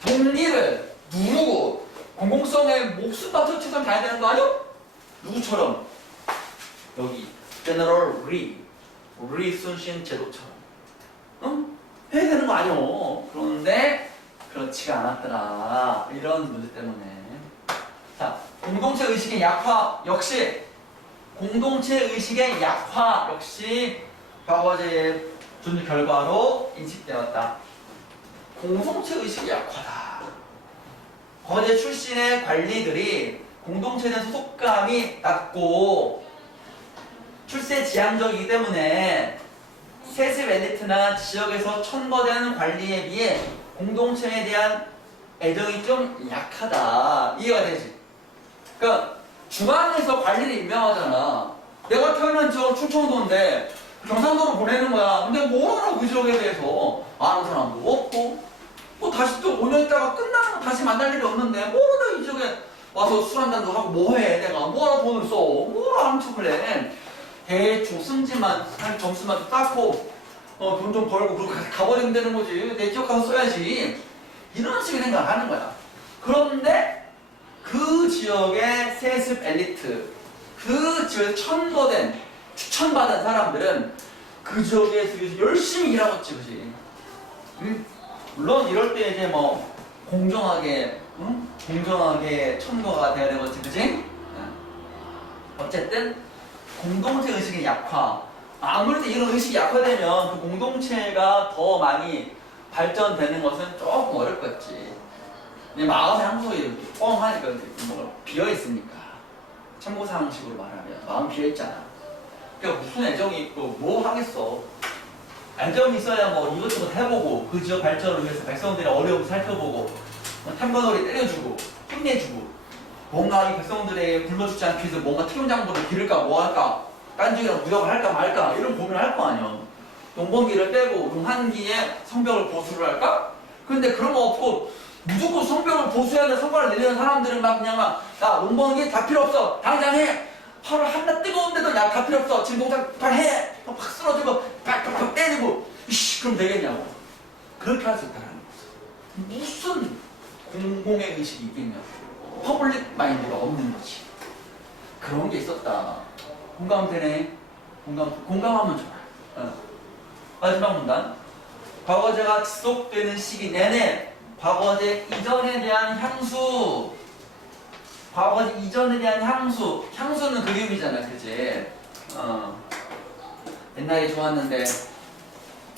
동기를 누르고 공공성에 목숨 바쳐 최선 다해야 되는 거 아니요? 누구처럼? 여기 General Lee 순신 제도처럼 해야 되는 거 아니요? 그런데 그렇지가 않았더라. 이런 문제 때문에. 자, 공동체 의식의 약화 역시 과거제의 준 결과로 인식되었다. 공동체 의식이 약화다. 거제 출신의 관리들이 공동체에 대한 소속감이 낮고 출세 지향적이기 때문에 세습 엘리트나 지역에서 천거되는 관리에 비해 공동체에 대한 애정이 좀 약하다. 이해가 되지? 그러니까 중앙에서 관리를 임명하잖아. 내가 태어난 지역 충청도인데 경상도로 보내는 거야. 근데 뭘 알아 그 지역에 대해서 아는 사람도 없고 뭐 다시 또 5년 있다가 끝나면 다시 만날 일이 없는데 뭐하러 이 지역에 와서 술 한잔도 하고 뭐해 내가 뭐하러 돈을 써 뭐하러 아는 척을 해. 대충 승진만 한 점수만 좀 쌓고 돈 좀 벌고 그러고 가버리면 되는 거지. 내 지역 가서 써야지. 이런 식의 생각을 하는 거야. 그런데 그 지역의 세습 엘리트, 그 지역에서 천거된 추천받은 사람들은 그 지역에서 열심히 일하고 있지, 그지? 물론 이럴 때 이제 뭐 공정하게 천거가 돼야 되겠지, 그지? 어쨌든 공동체 의식의 약화. 아무래도 이런 의식이 약화되면 그 공동체가 더 많이 발전되는 것은 조금 어렵겠지. 마음의 항소가 이렇게 뻥 하니까 뭐가 비어 있으니까. 참고사항식으로 말하면 마음 비어 있잖아. 그러니까 무슨 애정이 있고 뭐 하겠어. 애정이 있어야 뭐 이것저것 해보고 그 지역 발전을 위해서 백성들의 어려움을 살펴보고 탐관오리 때려주고 힘내주고 뭔가 이 백성들의 굶어 죽지 않기 위해서 뭔가 특용장부를 기를까 뭐 할까 딴지기랑 무역을 할까 말까 이런 고민을 할 거 아니야. 농번기를 빼고 용한기에 성벽을 보수를 할까? 근데 그런 거 없고 무조건 성벽을 보수해야 돼 성과를 내리는 사람들은 막 그냥 야 농번기 다 필요 없어 당장 해 8월 한낮 뜨거운데도 야 다 필요 없어 지금 농장 해 팍 쓰러지고 팍팍팍 때리고 이씨 그럼 되겠냐고. 그렇게 할 수 있다는 거지. 무슨 공공의 의식이 있겠냐. 퍼블릭 마인드가 없는 거지. 그런 게 있었다. 공감되네. 공감하면 좋아. 마지막 문단. 과거제가 지속되는 시기 내내 과거제 이전에 대한 향수. 과거제 이전에 대한 향수. 향수는 그리움이잖아, 그치? 옛날이 좋았는데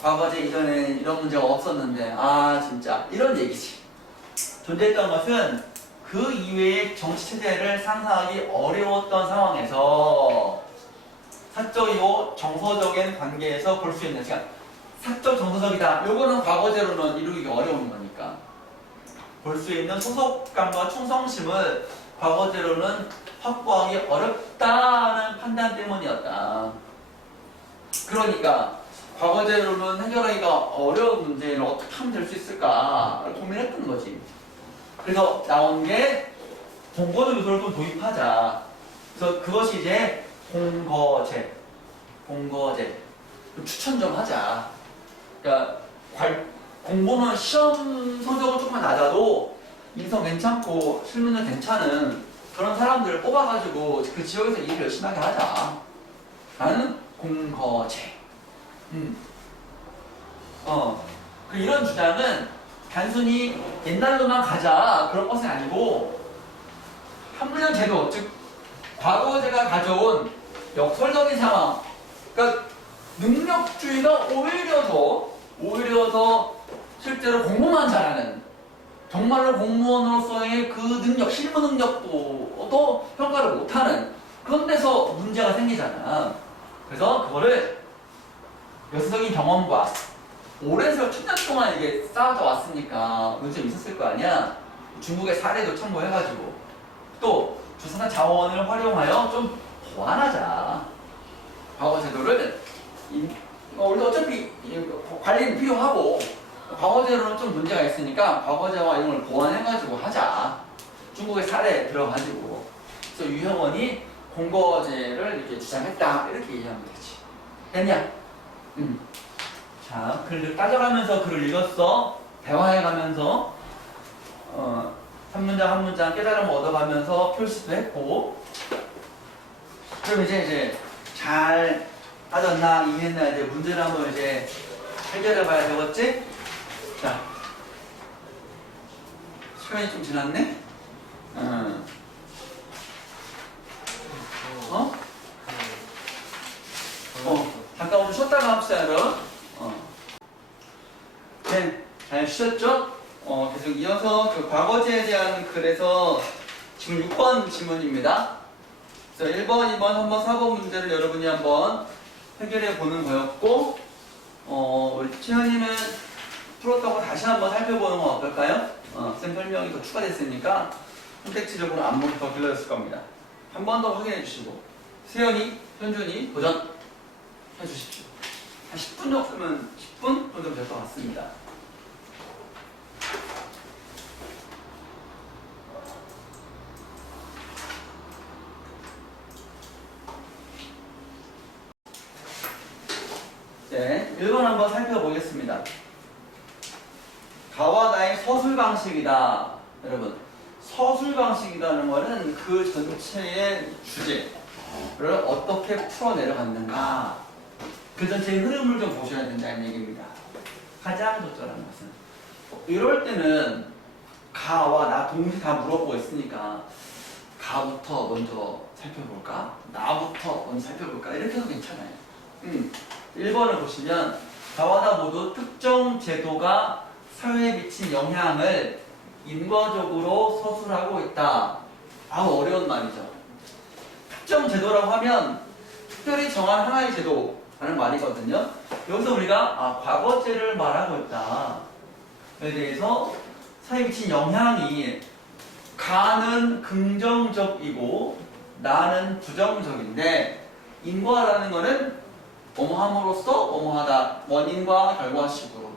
과거제 이전에는 이런 문제가 없었는데 아 진짜 이런 얘기지. 존재했던 것은 그 이외의 정치체제를 상상하기 어려웠던 상황에서 사적이고 정서적인 관계에서 볼 수 있는 시간. 사적 정서적이다. 요거는 과거제로는 이루기 어려운 거니까. 볼 수 있는 소속감과 충성심을 과거제로는 확보하기 어렵다는 판단 때문이었다. 그러니까 과거제로는 해결하기가 어려운 문제를 어떻게 하면 될 수 있을까 고민했던 거지. 그래서 나온 게 공거적 요소를 좀 도입하자. 그래서 그것이 이제 공거제. 추천 좀 하자. 그러니까 공부는 시험 성적은 조금만 낮아도 인성 괜찮고 실무는 괜찮은 그런 사람들을 뽑아가지고 그 지역에서 일을 열심히 하게 하자. 라는 공거제. 그 이런 주장은 단순히 옛날로만 가자 그런 것은 아니고 한물련 제도 즉 과거제가 가져온 역설적인 상황. 그러니까 능력주의가 오히려 더 실제로 공부만 잘하는 정말로 공무원으로서의 그 능력, 실무 능력도 또 평가를 못하는 그런 데서 문제가 생기잖아. 그래서 그거를 역사적인 경험과 오랜 세월 천년 동안 이게 쌓아져 왔으니까 문제가 있었을 거 아니야. 중국의 사례도 참고해가지고 또 조선의 자원을 활용하여 좀 보완하자. 과거 제도를 우리도 어차피 관리는 필요하고 과거제로는 좀 문제가 있으니까 과거제와 이런 걸 보완해가지고 하자. 중국의 사례에 들어가지고. 그래서 유형원이 공거제를 이렇게 주장했다. 이렇게 얘기하면 되지. 됐냐? 자, 글을 따져가면서 글을 읽었어. 대화해가면서 한 문장 한 문장 깨달음을 얻어가면서 표시도 했고. 그럼 이제 잘 따졌나 이해했나 이제 문제를 한번 이제 해결해봐야 되겠지? 자, 시간이 좀 지났네? 잠깐 우리 쉬었다가 합시다, 여러분. 네, 잘 쉬었죠? 계속 이어서 그 과거제에 대한 글에서 지금 6번 질문입니다. 그래서 1번, 2번, 3번, 4번 문제를 여러분이 한번 해결해 보는 거였고, 우리 채연이는 풀었던 거 다시 한번 살펴보는 건 어떨까요? 쌤 설명이 더 추가됐으니까 선택지적으로 안목이 더 길러졌을 겁니다. 한 번 더 확인해 주시고, 세연이, 현준이 도전 해 주십시오. 한 10분 정도면 10분 정도 될 것 같습니다. 네, 1번 한번 살펴보겠습니다. 가와 나의 서술 방식이다. 여러분, 서술 방식이라는 것은 그 전체의 주제를 어떻게 풀어내려갔는가, 그 전체의 흐름을 좀 보셔야 된다는 얘기입니다. 가장 적절한 것은 이럴 때는 가와 나 동시에 다 물어보고 있으니까 가부터 먼저 살펴볼까? 나부터 먼저 살펴볼까? 이렇게 해도 괜찮아요. 1번을 보시면 가와 나 모두 특정 제도가 사회에 미친 영향을 인과적으로 서술하고 있다. 아우 어려운 말이죠. 특정 제도라고 하면 특별히 정한 하나의 제도라는 말이거든요. 여기서 우리가 과거제를 말하고 있다. 에 대해서 사회에 미친 영향이 가는 긍정적이고 나는 부정적인데, 인과라는 것은 뭐뭐함으로써 뭐뭐하다, 원인과 결과식으로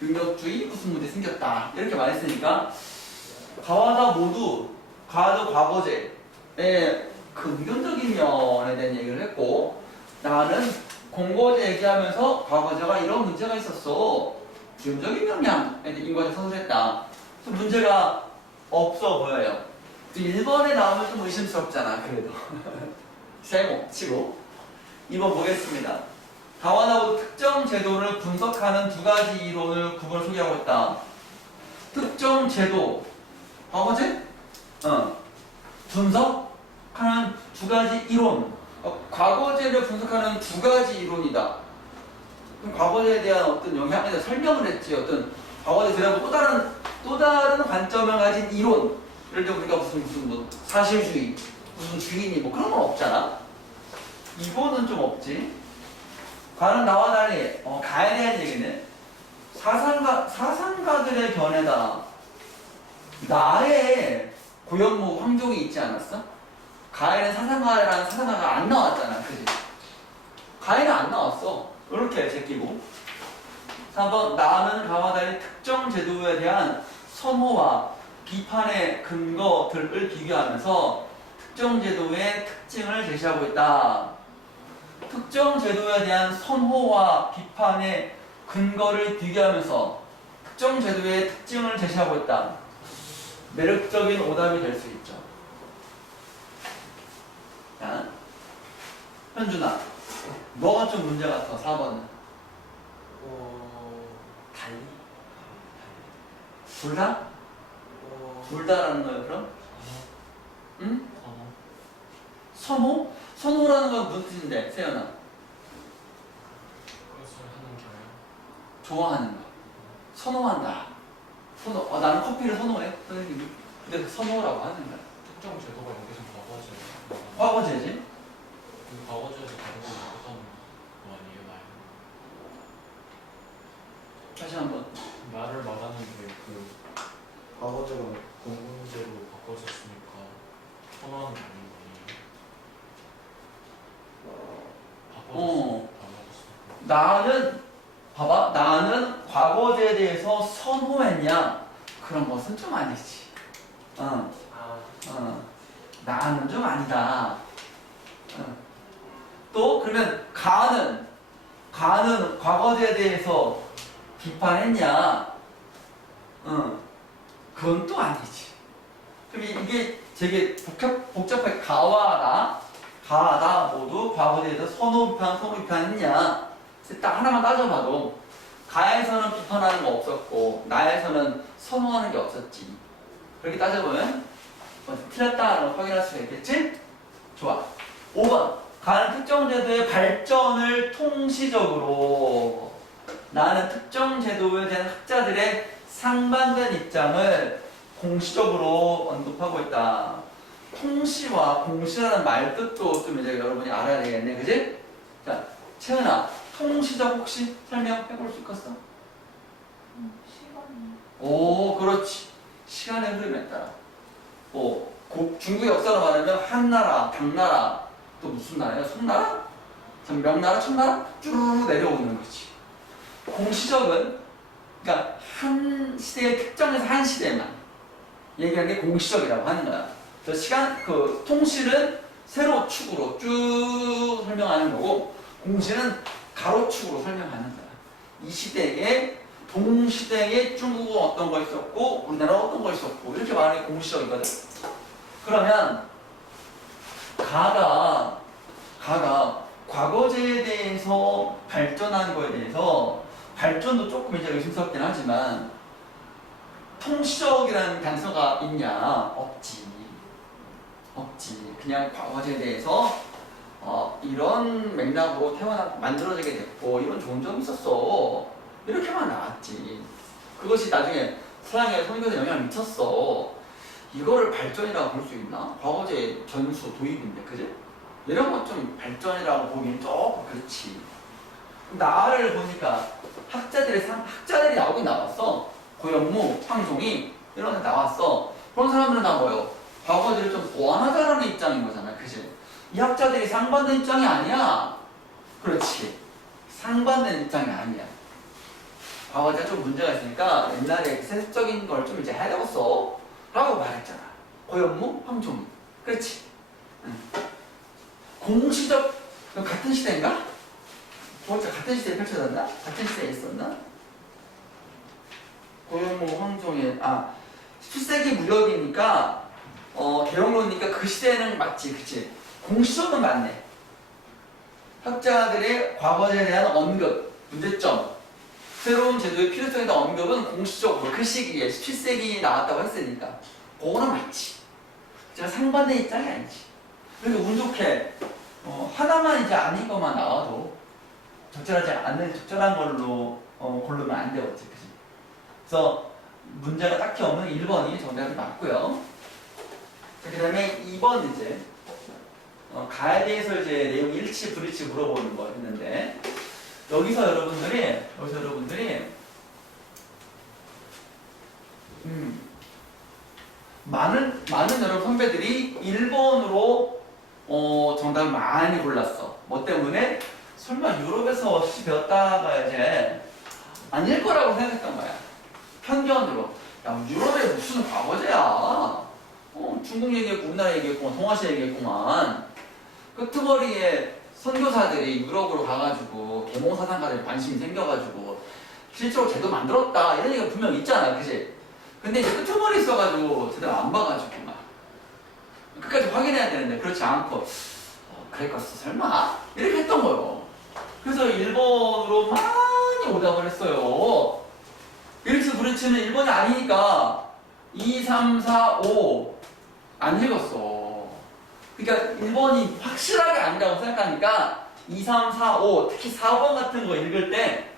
능력주의 무슨 문제 생겼다 이렇게 말했으니까 가와다 모두 가도 과거제의 긍정적인 면에 대한 얘기를 했고, 나는 공거제 얘기하면서 과거제가 이런 문제가 있었어, 부정적인 영향에 대한 인과적 서술했다. 그래서 문제가 없어 보여요. 1번에 나오면 좀 의심스럽잖아. 그래도 세모 치고 2번 보겠습니다. 가와나고 특정 제도를 분석하는 두 가지 이론을 구분을 소개하고 있다. 특정 제도, 과거제? 분석하는 두 가지 이론. 과거제를 분석하는 두 가지 이론이다. 그럼 과거제에 대한 어떤 영향에 대해 설명을 했지. 어떤 과거제에 대한 또 다른 관점을 가진 이론. 예를 들어 우리가 무슨 뭐 사실주의, 무슨 주의니 뭐 그런 건 없잖아. 이거는 좀 없지. 가는 나와 달리 가에 대한 얘기는 사상가들의 견해다. 나의 고현무 황종이 있지 않았어? 가에는 사상가라는 사상가가 안 나왔잖아. 그지? 가에는 안 나왔어. 이렇게 제끼고. 4번 나는 가와 달리 특정 제도에 대한 선호와 비판의 근거들을 비교하면서 특정 제도의 특징을 제시하고 있다. 특정 제도에 대한 선호와 비판의 근거를 비교하면서 특정 제도의 특징을 제시하고 있다. 매력적인 오답이 될 수 있죠. 자, 현준아, 너가 좀 문제 같아. 4번은 달리? 둘 다? 둘 다라는 거예요, 그럼? 응? 선호? 선호라는 건 무슨 뜻인데, 세연아? 그것을 하는 게 좋아하는 거. 선호한다. 나는 커피를 선호해, 선생님이. 근데 선호라고 하는 거야. 특정 제도가 여기서 과거제. 과거제지? 그 과거제에서 다른 거 어떤 거 아니에요, 나이? 다시 한번. 나를 말하는 게그 과거제가 공문제로 바꿔졌으니까 선호하는 게 아닌 거 아니에요? 바꿔졌으니까. 나는, 봐봐. 나는 과거제에 대해서 선호했냐? 그런 것은 좀 아니지. 나는 좀 아니다. 또, 그러면 가는 과거제에 대해서 비판했냐? 그건 또 아니지. 그럼 이게 되게 복잡하게 가와 나 모두 과거에 대해서 선호 비판했냐? 딱 하나만 따져봐도 가에서는 비판하는 거 없었고 나에서는 선호하는 게 없었지. 그렇게 따져보면 틀렸다는 걸 확인할 수가 있겠지? 좋아. 5번. 가는 특정 제도의 발전을 통시적으로 나는 특정 제도에 대한 학자들의 상반된 입장을 공시적으로 언급하고 있다. 통시와 공시라는 말 뜻도 좀 이제 여러분이 알아야 되겠네, 그지? 자, 채은아, 통시적 혹시 설명해볼 수 있겠어? 시간이. 오, 그렇지. 시간의 흐름에 따라. 중국 역사로 말하면 한나라, 당나라, 또 무슨 나라야? 송나라? 명나라, 청나라? 쭉 내려오는 거지. 공시적은, 그러니까 한 시대의 특정에서 한 시대만 얘기하는 게 공시적이라고 하는 거야. 그래서 통시는 세로 축으로 쭉 설명하는 거고, 공시는 가로축으로 설명하는 거야. 이 시대에 동시대에 중국은 어떤 거 있었고 우리나라 어떤 거 있었고 이렇게 말하는 게 공시적이거든. 그러면 가가 과거제에 대해서 발전한 거에 대해서 발전도 조금 이제 의심스럽긴 하지만 통시적이라는 단서가 있냐? 없지. 그냥 과거제에 대해서 이런 맥락으로 태어나고 만들어지게 됐고 이런 좋은 점이 있었어. 이렇게만 나왔지. 그것이 나중에 서양의 선교에 영향을 미쳤어. 이거를 발전이라고 볼 수 있나? 과거제 전수 도입인데, 그지? 이런 건 좀 발전이라고 보기엔 조금 그렇지. 나를 보니까 학자들이 나오긴 나왔어. 고영무, 황종이 이런 데 나왔어. 그런 사람들은 다 뭐예요? 과거제를 좀 보완하자라는 입장인 거잖아, 그지? 이 학자들이 상반된 입장이 아니야. 그렇지. 상반된 입장이 아니야. 과거제가 좀 문제가 있으니까 옛날에 세속적인 걸 좀 이제 해야 되겠어. 라고 말했잖아. 고현무, 황종이. 그렇지. 공시적, 같은 시대인가? 같은 시대에 펼쳐졌나? 같은 시대에 있었나? 고현무, 황종이. 17세기 무렵이니까, 개혁론이니까 그 시대는 맞지, 그치? 공시적은 맞네. 학자들의 과거제에 대한 언급, 문제점, 새로운 제도의 필요성에 대한 언급은 공시적으로 그 시기에 17세기에 나왔다고 했으니까 그거는 맞지. 제가 상반된 입장이 아니지. 그리고 운 좋게 하나만 이제 아닌 것만 나와도 적절한 걸로 고르면 안 되겠지, 그치? 그래서 문제가 딱히 없는 1번이 정답이 맞고요. 그 다음에 2번 이제 가에 대해서 이제 내용 일치 불일치 물어보는 거 했는데 여기서 여러분들이 많은 여러분 선배들이 1번으로 정답을 많이 골랐어. 뭐 때문에? 설마 유럽에서 배웠다가 이제 아닐 거라고 생각했던 거야. 편견으로. 야, 유럽에 무슨 과거제야. 중국 얘기했고 우리나라 얘기했고 동아시아 얘기했구만. 끄트머리에 선교사들이 유럽으로 가가지고 계몽사상가들 관심이 생겨가지고 실제로 제도 만들었다 이런 얘기가 분명 있잖아, 그치? 근데 이제 끄트머리 있어가지고 제대로 안 봐가지고 막 끝까지 확인해야 되는데 그렇지 않고 그랬겠어 설마? 이렇게 했던 거예요. 그래서 1번으로 많이 오답을 했어요. 일치 불일치는 1번이 아니니까 2, 3, 4, 5 안 읽었어. 그러니까 1번이 확실하게 아니라고 생각하니까 2, 3, 4, 5 특히 4번 같은 거 읽을 때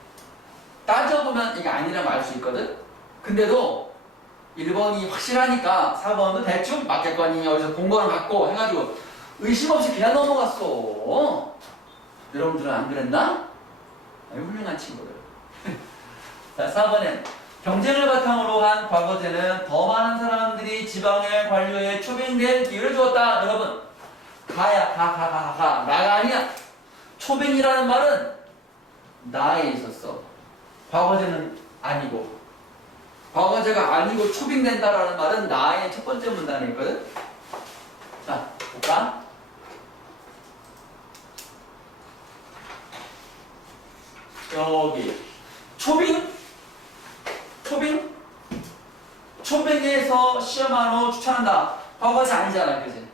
따져보면 이게 아니라고 알 수 있거든? 근데도 1번이 확실하니까 4번은 대충 맞겠거니 여기서 본거를 갖고 해가지고 의심 없이 그냥 넘어갔어. 여러분들은 안 그랬나? 아유, 훌륭한 친구들. 자, 4번엔 경쟁을 바탕으로 한 과거제는 더 많은 사람들이 지방의 관료에 초빙될 기회를 주었다. 여러분, 가야 나가 아니야. 초빙이라는 말은 나에 있었어. 과거제는 아니고. 과거제가 아니고 초빙된다라는 말은 나의 첫 번째 문단에 있거든. 자, 볼까? 여기 초빙에서 시험하러 추천한다. 과거제 아니잖아, 그지?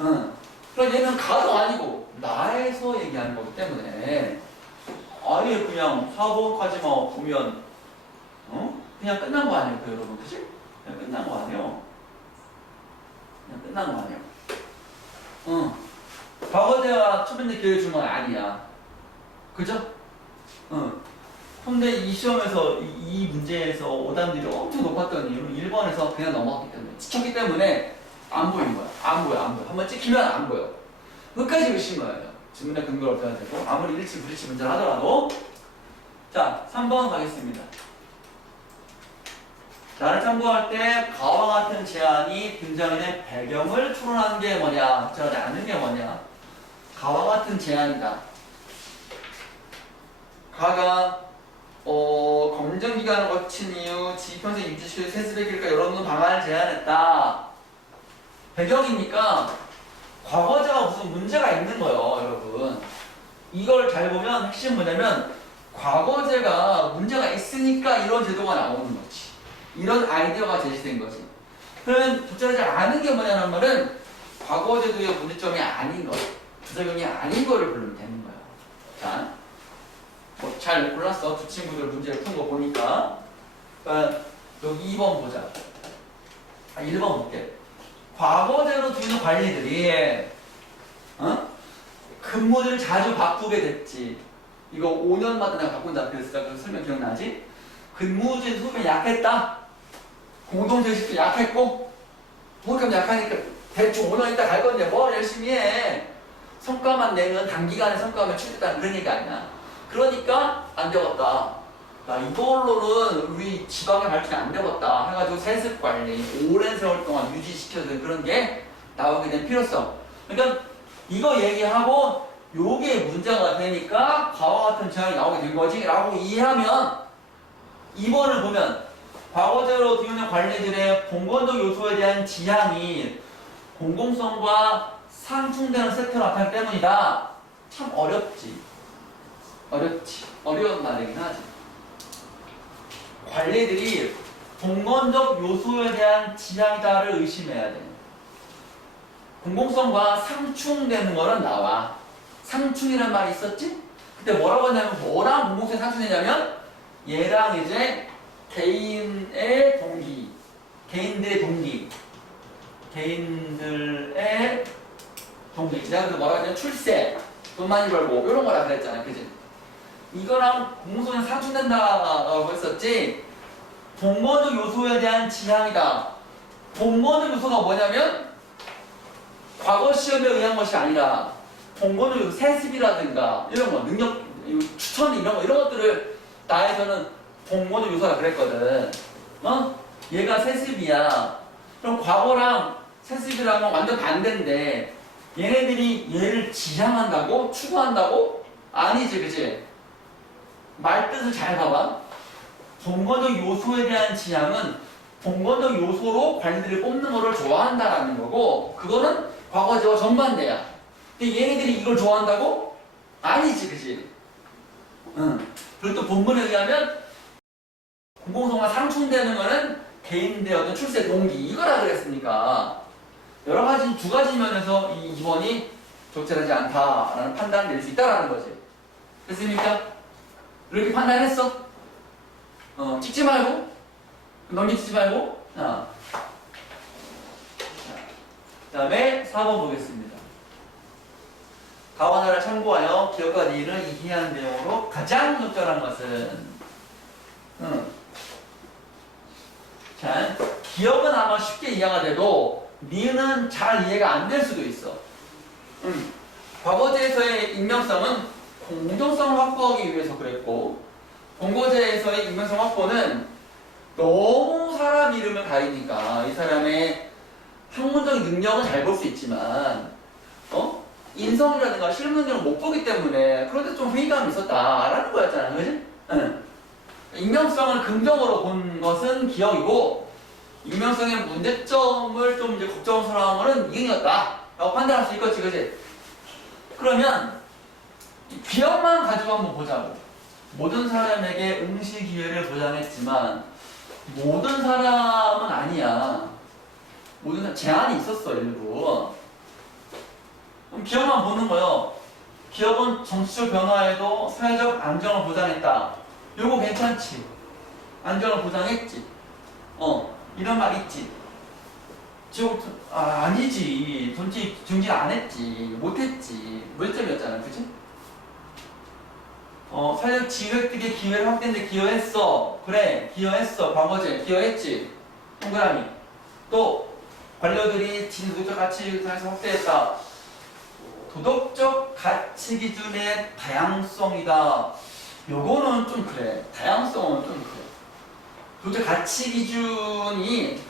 응. 그럼 얘는 가도 아니고 나에서 얘기하는 거기 때문에 아예 그냥 4번까지만 보면 그냥 끝난 거 아니에요, 여러분, 그지? 그냥 끝난 거 아니에요. 그냥 끝난 거 아니에요. 응. 과거제와 초빙대 기회를 준 건 아니야. 그죠? 응. 근데 이 시험에서 이 문제에서 오답률이 엄청 높았던 이유는 1번에서 그냥 넘어갔기 때문에 지쳤기 때문에 안 보인 거야. 안 보여. 한번 찍히면 안 보여. 끝까지 의심 거예요. 질문의 근거를 얻어야 되고 아무리 일치 부리치 문제를 하더라도. 자, 3번 가겠습니다. 나를 참고할 때 가와 같은 제안이 등장하는 배경을 추론하는 게 뭐냐? 저러지 않는 게 뭐냐? 가와 같은 제안이다. 가가 검증기간을 거친 이후 지평생 유지시킬 세습의 여러 방안을 제안했다. 배경이니까 과거제가 무슨 문제가 있는 거예요, 여러분. 이걸 잘 보면 핵심 뭐냐면 과거제가 문제가 있으니까 이런 제도가 나오는 거지. 이런 아이디어가 제시된 거지. 그러면 적절하지 않은 게 뭐냐는 말은 과거제도의 문제점이 아닌 거, 부작용이 아닌 거를 부르면 되는 거예요. 자. 잘 골랐어. 두 친구들 문제를 푼 거 보니까. 여기 2번 보자. 1번 볼게. 과거제로 두는 관리들이 근무를 자주 바꾸게 됐지. 이거 5년마다 내가 바꾼다 그랬을까? 그 설명 기억나지? 근무제 수급이 약했다. 공동제식도 약했고 그럼 약하니까 대충 5년 있다 갈 건데 뭐 열심히 해. 성과만 내면 단기간에 성과만 출됐다는 그런 얘기 아니야. 그러니까 안 되겠다. 나 이걸로는 우리 지방의 발전이 안 되겠다 해가지고 세습 관리 오랜 세월 동안 유지시켜야 되는 그런 게 나오게 된 필요성. 그러니까 이거 얘기하고 요게 문제가 되니까 과와 같은 제안이 나오게 된 거지 라고 이해하면 2번을 보면 과거제로 뒤우는 관리들의 공건적 요소에 대한 지향이 공공성과 상충되는 세태로 나타나기 때문이다. 참 어렵지. 어려운 말이긴 하지. 관리들이 공건적 요소에 대한 지향이다를 의심해야 돼. 공공성과 상충되는 거는 나와. 상충이란 말이 있었지? 그때 뭐라고 했냐면 뭐랑 공공성이 상충되냐면 얘랑 이제 개인들의 동기. 내가 그 뭐라고 했냐면 출세, 돈 많이 벌고 이런 거라 그랬잖아, 그지? 이거랑 공공성이 상충된다고 했었지. 공건적 요소에 대한 지향이다. 공건적 요소가 뭐냐면 과거 시험에 의한 것이 아니라 공건적 요소, 세습이라든가 이런 거, 능력, 추천 이런 것들을 나에서는 공건적 요소라 그랬거든. 얘가 세습이야. 그럼 과거랑 세습이랑은 완전 반대인데 얘네들이 얘를 지향한다고? 추구한다고? 아니지, 그치? 말뜻을 잘 봐봐. 공건적 요소에 대한 지향은 공건적 요소로 관리들이 뽑는 거를 좋아한다라는 거고 그거는 과거제와 정반대야. 근데 얘네들이 이걸 좋아한다고? 아니지, 그치? 그리고 또 본문에 의하면 공공성과 상충되는 거는 개인들의 어떤 출세 동기 이거라 그랬으니까 여러 가지 두 가지 면에서 이 2번이 적절하지 않다라는 판단을 낼 수 있다라는 거지. 됐습니까? 이렇게 판단했어? 찍지 말고 넘기지 말고. 자, 그 다음에 4번 보겠습니다. 가와나를 참고하여 기억과 니을 이해하는 내용으로 가장 적절한 것은 자, 기억은 아마 쉽게 이해가 돼도 니은은 잘 이해가 안 될 수도 있어. 과거제에서의 익명성은 공정성을 확보하기 위해서 그랬고, 본거제에서의 익명성 확보는 너무 사람 이름을 가리니까 이 사람의 학문적인 능력은 잘 볼 수 있지만 인성이라든가 실무 능력을 못 보기 때문에 그런데 좀 회의감이 있었다라는 거였잖아. 그지? 응. 익명성을 긍정으로 본 것은 기억이고, 익명성의 문제점을 좀 이제 걱정스러운 거는 이응이었다 라고 판단할 수 있겠지. 그지? 그러면 이 기억만 가지고 한번 보자고. 모든 사람에게 응시 기회를 보장했지만 모든 사람은 아니야. 모든 사람 제한이 있었어. 일부. 그럼 기억만 보는 거요. 기억은 정치적 변화에도 사회적 안정을 보장했다. 요거 괜찮지? 안정을 보장했지? 이런 말 있지? 아니지. 중지 안 했지. 못했지. 물점이었잖아. 그치? 사회적 지획득의 기회를 확대했는데 기여했어. 그래. 기여했어. 과거제. 기여했지. 동그라미. 또 관료들이 진도적 가치 기준에서 확대했다. 도덕적 가치 기준의 다양성이다. 요거는 좀 그래. 다양성은 좀 그래. 도덕적 가치 기준이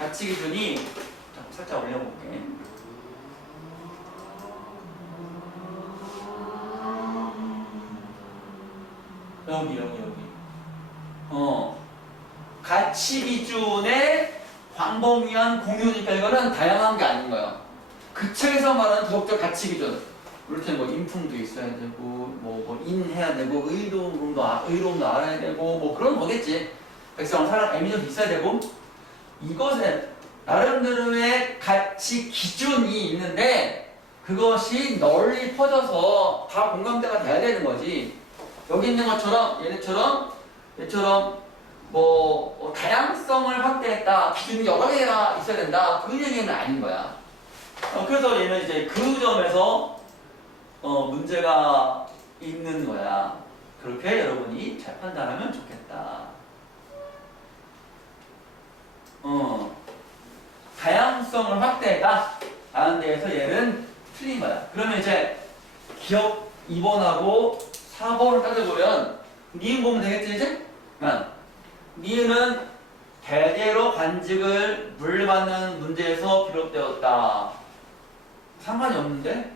살짝 올려볼게. 여기. 가치 기준의 광범위한 공유니까 이거는 다양한 게 아닌 거야. 그 책에서 말하는 도덕적 가치 기준. 이를테면 뭐 인품도 있어야 되고, 뭐 인해야 되고, 의로움도 알아야 되고, 뭐 그런 거겠지. 백성 사람 애민도 있어야 되고. 이것에 나름대로의 가치 기준이 있는데 그것이 널리 퍼져서 다 공감대가 돼야 되는 거지. 여기 있는 것처럼 얘처럼 뭐 다양성을 확대했다. 기준이 여러 개가 있어야 된다. 그 얘기는 아닌 거야. 그래서 얘는 이제 그 점에서 문제가 있는 거야. 그렇게 여러분이 잘 판단하면 좋겠다. 다양성을 확대했다 라는 데에서 얘는 틀린 거야. 그러면 이제 기억 2번하고 4번을 따져보면 니은 보면 되겠지 이제? 니은은 대대로 관직을 물려받는 문제에서 비롯되었다. 상관이 없는데?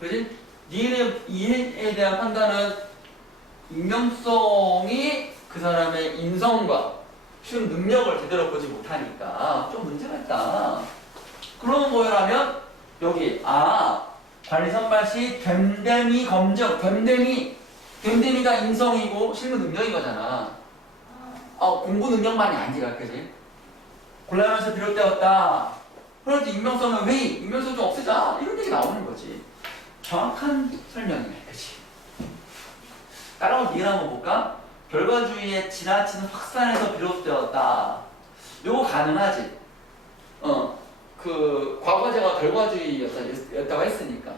그지? 니은의 이해에 대한 판단은 익명성이 그 사람의 인성과 실험 능력을 제대로 보지 못하니까 좀 문제가 있다. 그런 거라면 여기 관리 선발 시 됨됨이 검증. 됨됨이가 인성이고 실무 능력인 거잖아. 공부 능력만이 아니라 그지? 곤란하면서 비롯되었다. 그럴 때 익명성은 회의, 익명성 좀 없애자 이런 얘기 나오는 거지. 정확한 설명이네. 그치? 따라서 니은 한번 볼까? 결과주의의 지나치는 확산에서 비롯되었다. 요거 가능하지. 그 과거제가 결과주의였다고 했으니까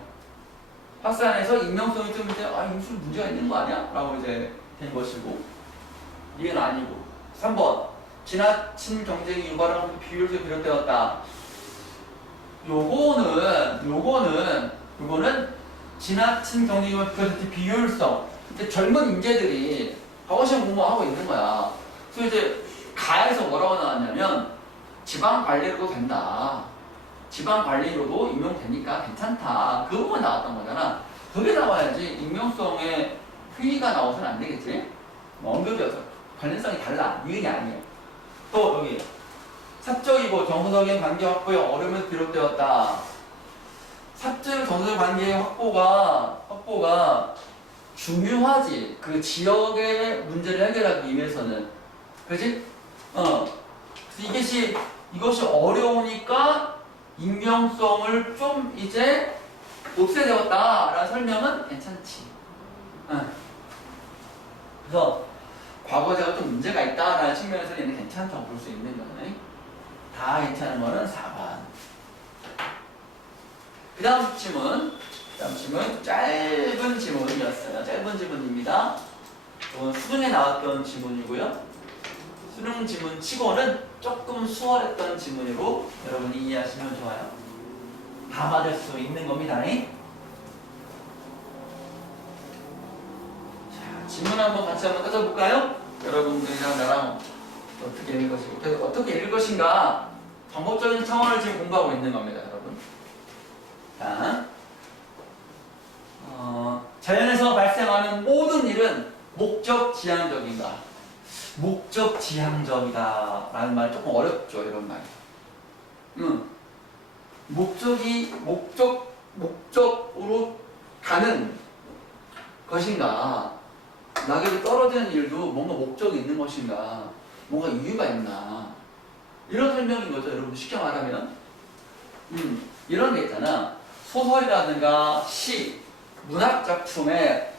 확산해서 익명성이 좀 이제 무슨 문제가 있는 거 아니야? 라고 이제 된 것이고, 이건 아니고. 3번 지나친 경쟁이 유발하는 비율에서 비롯되었다. 요거는 지나친 경쟁이 유발하는 비율성. 근데 젊은 인재들이 과거시험 공부하고 있는 거야. 그래서 이제 가에서 뭐라고 나왔냐면 지방관리로도 된다. 지방관리로도 임용되니까 괜찮다. 그 부분 나왔던 거잖아. 그게 나와야지 익명성에 회의가 나와서는 안 되겠지. 언급이어서 관련성이 달라. 니은이 아니에요. 또 여기 사적이고 정서적인 관계 확보의 어려움에서 비롯되었다. 사적 정서적 관계의 확보가 중요하지. 그 지역의 문제를 해결하기 위해서는. 그지? 그래서 이것이 어려우니까 익명성을 좀 이제 없애되었다라는 설명은 괜찮지. 그래서 과거제가 좀 문제가 있다라는 측면에서 얘는 괜찮다고 볼 수 있는 거네. 다 괜찮은 거는 4번. 그 다음 질문 짧은 질문이었어요. 짧은 질문입니다. 이건 수능에 나왔던 질문이고요. 수능 지문 치고는 조금 수월했던 지문이고 여러분이 이해하시면 좋아요. 다 맞을 수 있는 겁니다. 자, 지문 한번 같이 한번 따져볼까요? 여러분들이랑 나랑 어떻게 읽을 것인가, 어떻게 읽을 것인가 방법적인 차원을 지금 공부하고 있는 겁니다, 여러분. 자, 자연에서 발생하는 모든 일은 목적 지향적인가? 목적 지향적이다 라는 말 조금 어렵죠, 이런 말. 목적으로 가는 것인가? 낙엽이 떨어지는 일도 뭔가 목적이 있는 것인가? 뭔가 이유가 있나? 이런 설명인 거죠, 여러분. 쉽게 말하면. 이런 게 있잖아. 소설이라든가 시, 문학작품에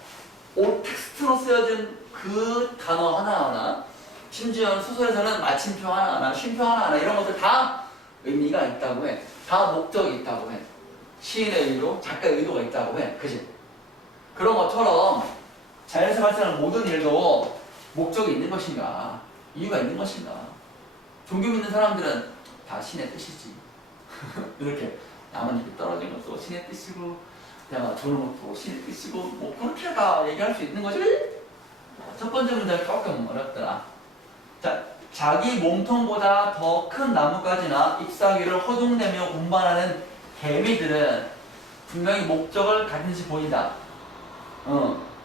텍스트로 쓰여진 그 단어 하나하나, 심지어 소설에서는 마침표 하나하나, 쉼표 하나하나 이런 것들 다 의미가 있다고 해. 다 목적이 있다고 해. 시인의 의도, 작가의 의도가 있다고 해. 그지? 그런 것처럼 자연에서 발생하는 모든 일도 목적이 있는 것인가? 이유가 있는 것인가? 종교 믿는 사람들은 다 신의 뜻이지. 이렇게 나뭇잎이 떨어진 것도 신의 뜻이고, 내가 조는 것도 신의 뜻이고, 뭐 그렇게 다 얘기할 수 있는 거지? 첫 번째 문장이 조금 어렵더라. 자, 자기 몸통보다 더 큰 나뭇가지나 잎사귀를 허둥대며 운반하는 개미들은 분명히 목적을 가진 듯이 보인다.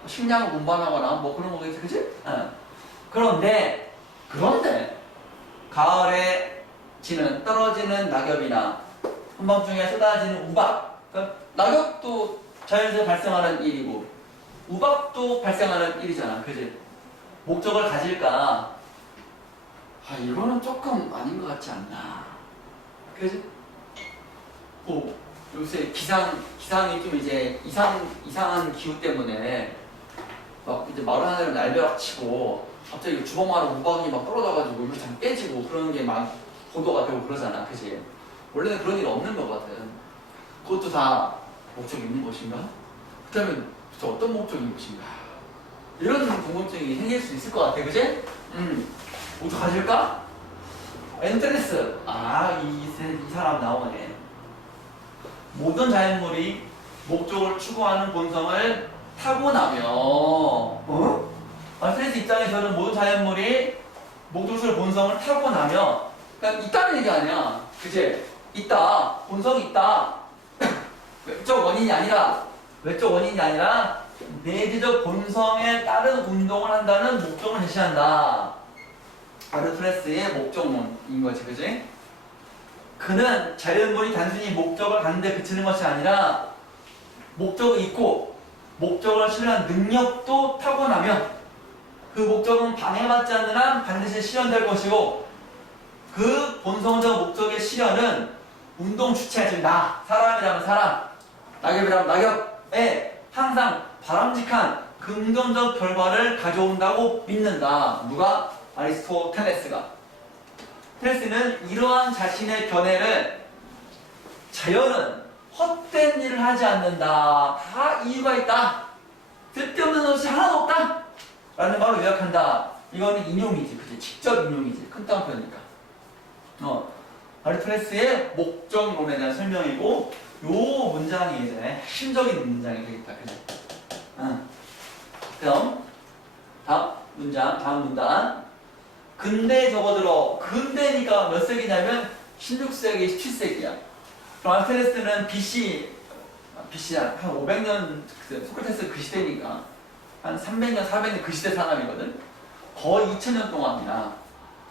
식량을 운반하거나 뭐 그런 거겠지, 그치? 그런데 가을에 지는 떨어지는 낙엽이나 한밤중에 쏟아지는 우박, 그러니까 낙엽도 자연에서 발생하는 일이고 우박도 발생하는 일이잖아, 그지? 목적을 가질까? 이거는 조금 아닌 것 같지 않나, 그지? 요새 기상이 좀 이제 이상한 기후 때문에 막 이제 마을 하늘을 날벼락치고 갑자기 주먹마루 우박이 막 떨어져가지고 이거 참 깨지고 그러는 게 막 보도가 되고 그러잖아, 그지? 원래는 그런 일이 없는 거거든. 그것도 다 목적이 있는 것인가? 그렇다면 도대체 어떤 목적인 것인가? 이런 궁금증이 생길 수 있을 것 같아, 그지? 목적 가질까? 엔트레스. 이 사람 나오네. 모든 자연물이 목적을 추구하는 본성을 타고나며, 엔트레스 입장에서는 모든 자연물이 목적을 본성을 타고나며, 그러니까 있다는 얘기 아니야, 그지? 있다, 본성이 있다. 외적 원인이 아니라 내재적 본성에 따른 운동을 한다는 목적을 제시한다. 아르토레스의 목적론인 거지, 그지? 그는 자연물이 단순히 목적을 갖는데 그치는 것이 아니라 목적이 있고 목적을 실현한 능력도 타고나며 그 목적은 방해받지 않는 한 반드시 실현될 것이고 그 본성적 목적의 실현은 운동 주체, 즉 사람이라면 사람, 낙엽이라면 낙엽에 항상 바람직한 긍정적 결과를 가져온다고 믿는다. 누가? 아리스토텔레스가. 텔레스는 이러한 자신의 견해를 자연은 헛된 일을 하지 않는다. 다 이유가 있다. 쓸데없는 것이 하나도 없다. 라는 말로 요약한다. 이거는 인용이지, 그치? 직접 인용이지. 큰 따옴표니까. 아리스토텔레스의 목적론에 대한 설명이고, 요 문장이 이제 핵심적인 문장이 되겠다. 그치? 그럼 다음 문단. 근대에 접어들어. 근대니까 몇 세기냐면 16세기, 17세기야. 그럼 아리스토텔레스는 BC 한 500년, 소크라테스 그 시대니까 한 300년, 400년 그 시대 사람이거든. 거의 2000년 동안이나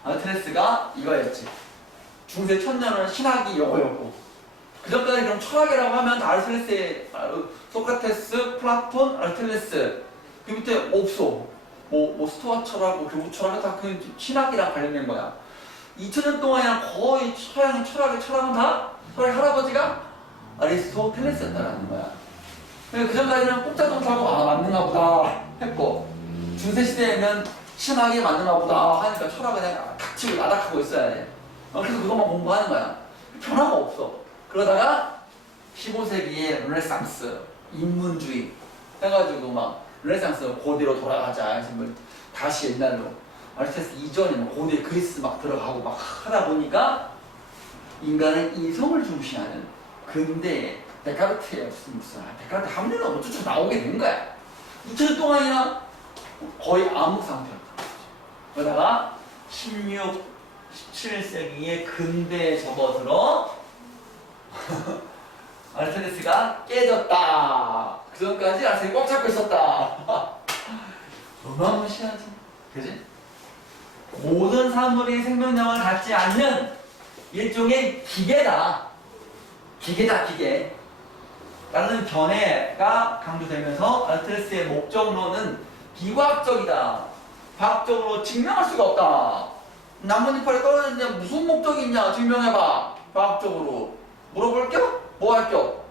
아리스토텔레스가 이거였지. 중세 천년은 신학이 요거였고, 그 전까지 그럼 철학이라고 하면 아리스토텔레스의 소크라테스, 플라톤, 아리스토텔레스 그 밑에 없어. 뭐 스토아 철학, 교부 철학 다 그 신학이랑 관련된 거야. 2000년 동안이나 거의 철학의 다 철학 할아버지가 아리스토텔레스였다라는 거야. 그 전까지는 꼼짝없하고 맞는가 보다 했고, 중세 시대에는 신학이 맞는가 보다 하니까 철학을 그냥 닥치고 나닥하고 있어야 돼. 그래서 그것만 공부하는 거야. 변화가 없어. 그러다가 15세기에 르네상스, 인문주의 해가지고 막 르네상스 고대로 돌아가자 해서 뭐 다시 옛날로 아리스토텔레스 이전에 뭐 고대 그리스 막 들어가고 막 하다 보니까 인간은 이성을 중시하는 근대 데카르트의 무슨 데카르트 합리는 어쩌고 나오게 된 거야. 2000년 동안이나 거의 암흑 상태였다. 그러다가 16, 17세기의 근대에 접어들어 아리스토텔레스가 깨졌다. 그 전까지 아리스토텔레스가 꽉 잡고 있었다. 어마무시하지. 그지? 모든 사물이 생명력을 갖지 않는 일종의 기계다. 기계다, 기계. 라는 견해가 강조되면서 아리스토텔레스의 목적론은 비과학적이다. 과학적으로 증명할 수가 없다. 나뭇잎알이 떨어졌는데 무슨 목적이 있냐? 증명해봐. 과학적으로. 물어볼게요? 뭐 할게요?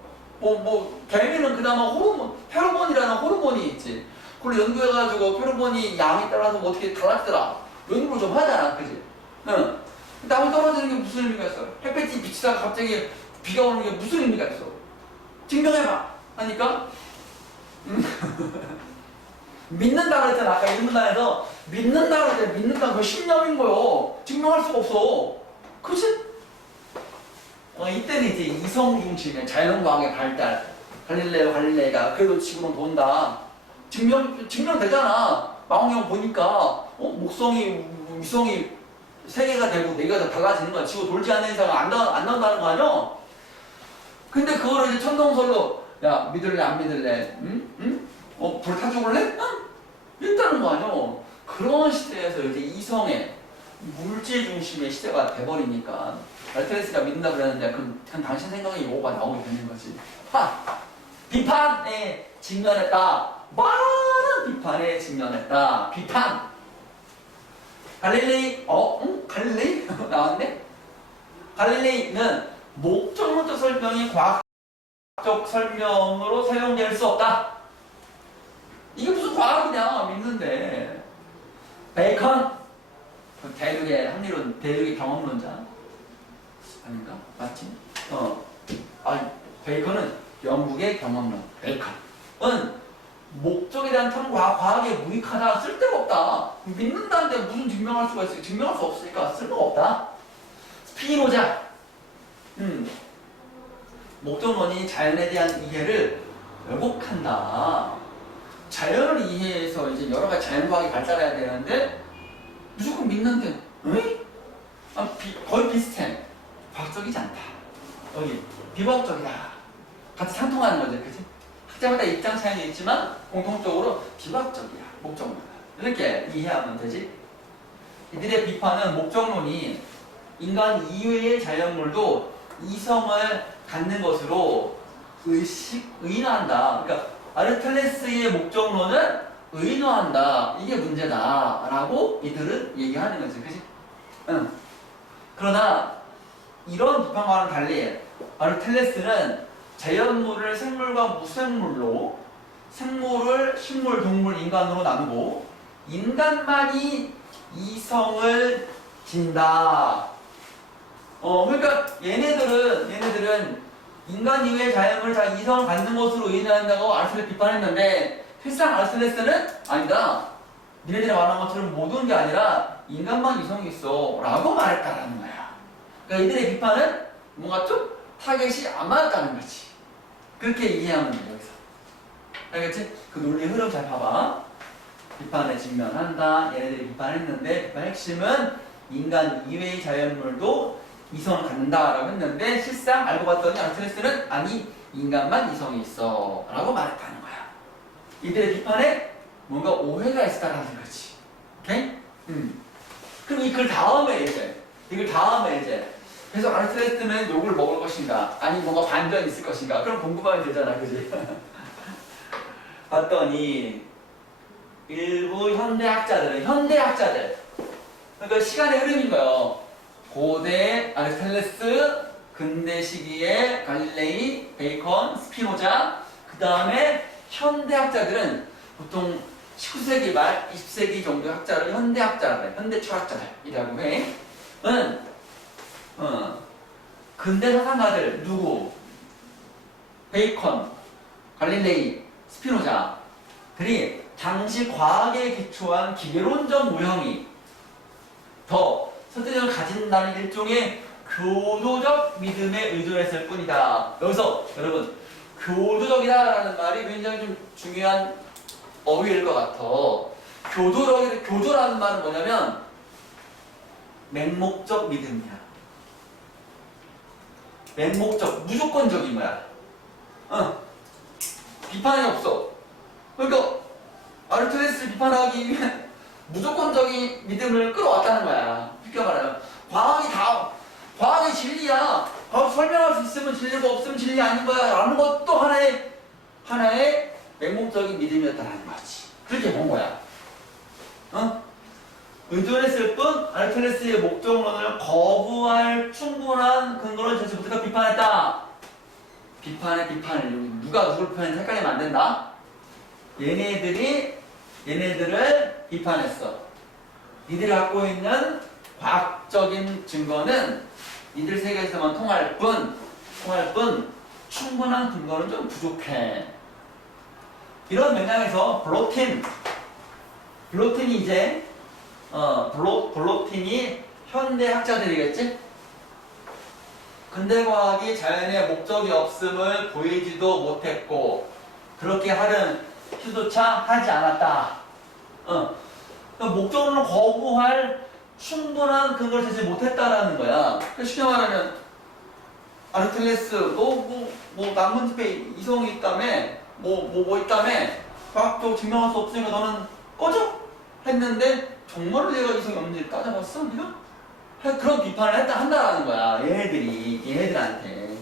개미는 그나마 호르몬, 페로몬이라는 호르몬이 있지. 그걸 연구해가지고 페로몬이 양에 따라서 뭐 어떻게 달라지더라. 연구를 좀 하잖아. 그지? 응. 나무 떨어지는 게 무슨 의미가 있어? 햇볕이 비치다가 갑자기 비가 오는 게 무슨 의미가 있어? 증명해봐. 하니까 믿는다 그랬잖아. 아까 1문단에서 믿는다 그랬잖아. 믿는다 그거 신념인 거요. 증명할 수가 없어. 그치? 이때는 이제 이성 중심의 자연과학의 발달. 갈릴레이가 그래도 지구는 돈다. 증명되잖아. 망원경 보니까 목성이 위성이 3개가 되고 4개가 다 달라지는 거야. 지구 돌지 않는 이상은 안 나온다는 거 아니야? 근데 그거를 이제 천동설로 야 믿을래 안 믿을래? 응? 불 타 죽을래? 응? 있다는 거 아니야? 그런 시대에서 이제 이성의 물질 중심의 시대가 돼버리니까 아리스토텔레스가 믿는다 그랬는데 그럼 당신 생각에 요거가 나오게 되는 거지. 비판에 직면했다. 많은 비판에 직면했다. 비판. 갈릴레이, 갈릴레이? 나왔네? 갈릴레이는 목적론적 설명이 과학적 설명으로 사용될 수 없다. 이게 무슨 과학이냐, 믿는데. 베이컨, 대륙의 합리론, 대륙의 경험론자. 아닌가? 맞지? 베이컨은 영국의 경험론. 베이컨은 목적에 대한 탐구가 과학에 무익하다, 쓸데가 없다. 믿는다는데 무슨 증명할 수가 있어요? 증명할 수 없으니까 쓸모가 없다. 스피노자. 목적론이 자연에 대한 이해를 왜곡한다. 자연을 이해해서 이제 여러 가지 자연과학이 발달해야 되는데 무조건 믿는데, 응? 거의 비슷해. 과학적이지 않다. 여기 비과학적이다. 같이 상통하는 거지, 그치? 학자마다 입장 차이는 있지만 공통적으로 비과학적이야. 목적론. 이렇게 이해하면 되지. 이들의 비판은 목적론이 인간 이외의 자연물도 이성을 갖는 것으로 의인화한다. 그러니까 아리스토텔레스의 목적론은 의인화한다. 이게 문제다라고 이들은 얘기하는 거지, 그렇지? 응. 그러나 이런 비판과는 달리 아리스토텔레스는 자연물을 생물과 무생물로, 생물을 식물, 동물, 인간으로 나누고 인간만이 이성을 진다. 그러니까 얘네들은 인간 이외의 자연물을 다 이성을 갖는 것으로 의인화한다고 아리스토텔레스 비판했는데 실상 아리스토텔레스는 아니다. 니네들이 말한 것처럼 모든 게 아니라 인간만 이성이 있어 라고 말했다라는 거야. 그러니까 이들의 비판은 뭔가 좀 타겟이 안 맞았다는 거지. 그렇게 이해하면 돼, 여기서. 알겠지? 그 논리 흐름 잘 봐봐. 비판에 직면한다. 얘네들이 비판했는데 비판 핵심은 인간 이외의 자연물도 이성을 갖는다라고 했는데 실상 알고 봤더니 아리스토텔레스는 아니 인간만 이성이 있어 라고 말했다는 거야. 이들의 비판에 뭔가 오해가 있었다라는 거지. 오케이? 그럼 이글 다음에 이제 그래서 아리스토텔레스는 욕을 먹을 것인가 아니 뭔가 반전이 있을 것인가 그럼 궁금하면 되잖아, 그지? 봤더니 일부 현대학자들 그러니까 시간의 흐름인 거예요. 고대 아리스토텔레스, 근대 시기에 갈릴레이, 베이컨, 스피노자, 그 다음에 현대학자들은 보통 19세기 말 20세기 정도 학자를 현대학자래, 현대 철학자들이라고 해. 근대 사상가들 누구? 베이컨, 갈릴레이, 스피노자들이 당시 과학에 기초한 기계론적 모형이 더 선택력을 가진다는 일종의 교조적 믿음에 의존했을 뿐이다. 여기서 여러분 교조적이다라는 말이 굉장히 좀 중요한 어휘일 것 같아. 교조라는 말은 뭐냐면 맹목적 믿음이야. 맹목적, 무조건적인 거야. 비판이 없어. 그러니까 아르토텔레스를 비판하기 위해 무조건적인 믿음을 끌어왔다는 거야. 쉽게 말하면 과학이 진리야. 과학 설명할 수 있으면 진리고 없으면 진리 아닌 거야. 라는 것도 하나의 맹목적인 믿음이었다는 거지. 그렇게 본 거야. 의존했을 뿐 아르토텔레스의 목적론을 거부할 충분한 근거를 제시 못했다. 비판했다. 비판을 누가 누굴 비판했는지 헷갈리면 안 된다. 얘네들을 비판했어. 이들이 갖고 있는 과학적인 증거는 이들 세계에서만 통할 뿐 충분한 근거는 좀 부족해. 이런 맥락에서 블로틴이 이제 블로틴이 현대 학자들이겠지? 근대 과학이 자연의 목적이 없음을 보이지도 못했고 그렇게 하는 시도차 하지 않았다. 목적으로는 거부할 충분한 근거를 제시 못했다라는 거야. 쉽게 말하면 아르토텔레스 너 나뭇잎에 이성이 있다며 뭐 있다며 과학적으로 증명할 수 없으니까 너는 꺼져? 했는데 정말로 얘가 이성이 없는지 따져봤어? 네가? 그런 비판을 한다라는 거야. 얘네들한테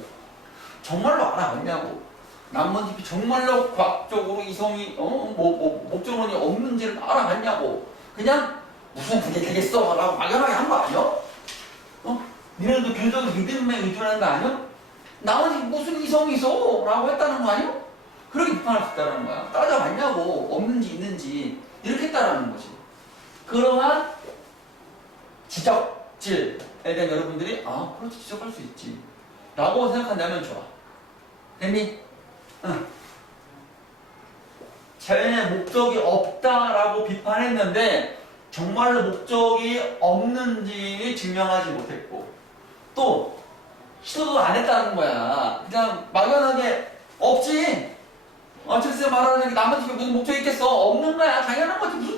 정말로 알아봤냐고. 나뭇잎이 정말로 과학적으로 이성이 목적론이 없는지를 알아봤냐고. 그냥 무슨 그게 되겠어 라고 막연하게 한 거 아니야? 니네들도 교조적 믿음에 의존하는 거 아니야? 나뭇잎 무슨 이성이 있어? 라고 했다는 거 아니야? 그렇게 비판할 수 있다는 거야. 따져봤냐고. 없는지 있는지 이렇게 했다라는 거지. 그러한 지적질에 대한 여러분들이 그렇지 지적할 수 있지 라고 생각한다면 좋아. 됐니? 응. 자연의 목적이 없다라고 비판했는데 정말로 목적이 없는지 증명하지 못했고 또 시도도 안 했다는 거야. 그냥 막연하게 없지. 아르토텔레스가 말하는 게 나뭇잎에 무슨 목적이 있겠어? 없는 거야. 당연한 거지. 무슨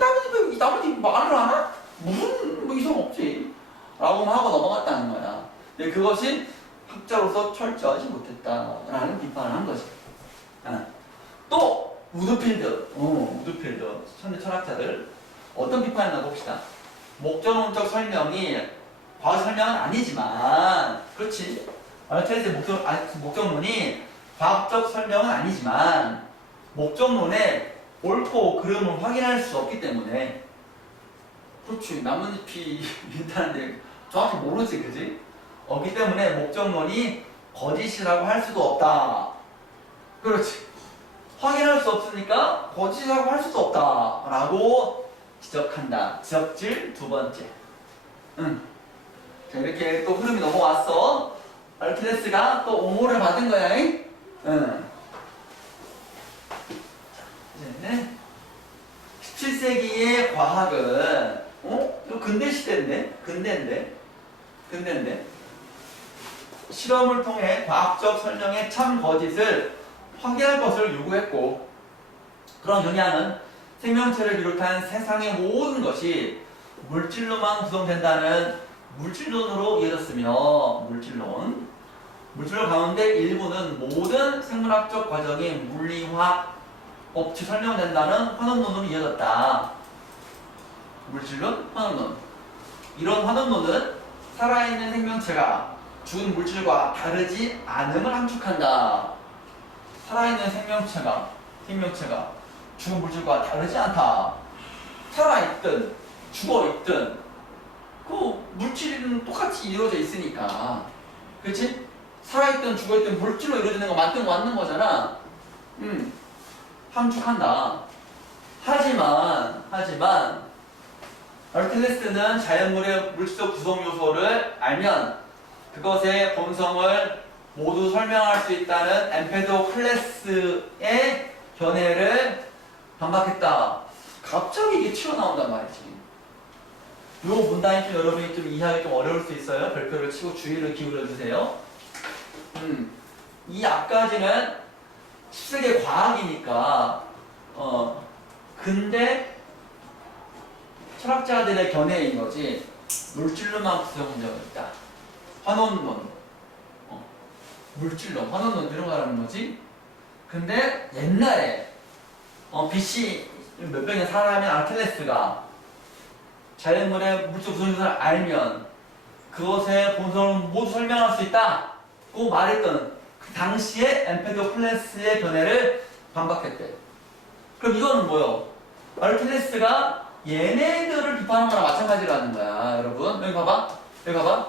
나뭇잎 말을 하나? 무슨 이성 없지. 라고만 하고 넘어갔다는 거야. 근데 그것이 학자로서 철저하지 못했다라는 비판을 한 거지. 또 우드필드 현대 철학자들 어떤 비판을 해봅시다. 목적론적 설명이 과학 설명은 아니지만 그렇지. 아르토텔레스의 목적론이 과학적 설명은 아니지만 목적론의 옳고 그름을 확인할 수 없기 때문에 그렇지. 나뭇잎이 있다는데 정확히 모르지, 그지? 없기 때문에 목적론이 거짓이라고 할 수도 없다. 그렇지. 확인할 수 없으니까 거짓이라고 할 수도 없다. 라고 지적한다. 지적질 두 번째. 자, 이렇게 또 흐름이 넘어왔어. 아르토텔레스가 또 옹호를 받은 거야. 이제 17세기의 과학은 이거 근대 시대인데? 근대인데? 실험을 통해 과학적 설명의 참 거짓을 확인할 것을 요구했고 그런 경향은 생명체를 비롯한 세상의 모든 것이 물질로만 구성된다는 물질론으로 이어졌으며 물질론 가운데 일부는 모든 생물학적 과정이 물리화학 법칙 설명된다는 환원론으로 이어졌다. 물질론, 환원론. 이런 환원론은 살아있는 생명체가 죽은 물질과 다르지 않음을 함축한다. 살아있는 생명체가 죽은 물질과 다르지 않다. 살아있든 죽어있든 그 물질은 똑같이 이루어져 있으니까. 그렇지? 살아있든 죽어있든 물질로 이루어지는 거 맞는 거잖아. 함축한다. 하지만 아르토텔레스는 자연물의 물질적 구성 요소를 알면 그것의 본성을 모두 설명할 수 있다는 엠페도클레스의 견해를 반박했다. 갑자기 이게 튀어나온단 말이지. 요 문단이 좀 여러분이 좀 이해하기 좀 어려울 수 있어요. 별표를 치고 주의를 기울여 주세요. 이 앞까지는 10세기 과학이니까 근데 철학자들의 견해인 거지. 물질로만 구성되어 있다. 환원론, 물질론, 환원론 이런 거 하는 거지. 근데 옛날에 BC 몇백 년 살아가면 아르테레스가 자연물의 물질 구성조사를 알면 그것의 본성을 모두 설명할 수 있다고 말했던 그 당시에 엠페도클레스의 견해를 반박했대. 그럼 이거는 뭐요? 아르테레스가 얘네들을 비판한 거랑 마찬가지라는 거야, 여러분. 여기 봐봐. 여기 봐봐.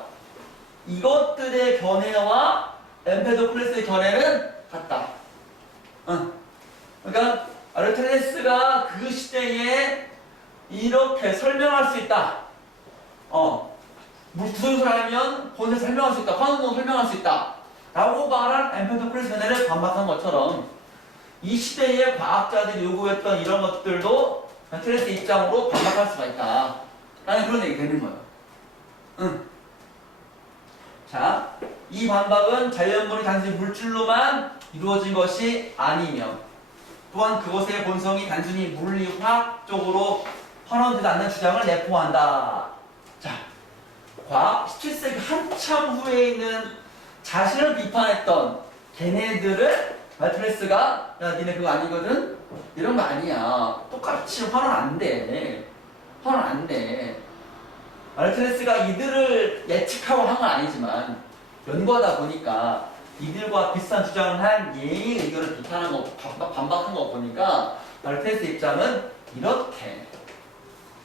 이것들의 견해와 엠페도클레스의 견해는 같다. 그러니까 아르테레스가 그 시대에 이렇게 설명할 수 있다. 구성조사를 알면 본身 설명할 수 있다. 환원론 설명할 수 있다. 라고 말한 엠페도클레스 견해를 반박한 것처럼 이 시대의 과학자들이 요구했던 이런 것들도 아르테레스 입장으로 반박할 수가 있다. 라는 그런 얘기 되는 거예요. 자, 이 반박은 자연물이 단순히 물질로만 이루어진 것이 아니며 또한 그것의 본성이 단순히 물리화학적으로 환원되지 않는 주장을 내포한다. 자, 과학 17세기 한참 후에 있는 자신을 비판했던 걔네들을 아르테레스가 야 니네 그거 아니거든? 이런 거 아니야. 똑같이 환원 안 돼. 환원 안 돼. 아르테레스가 이들을 예측하고 한 건 아니지만 연구하다 보니까 이들과 비슷한 주장을 한 얘의 의견을 비판한 거, 반박한 거 보니까 아르테레스 입장은 이렇게.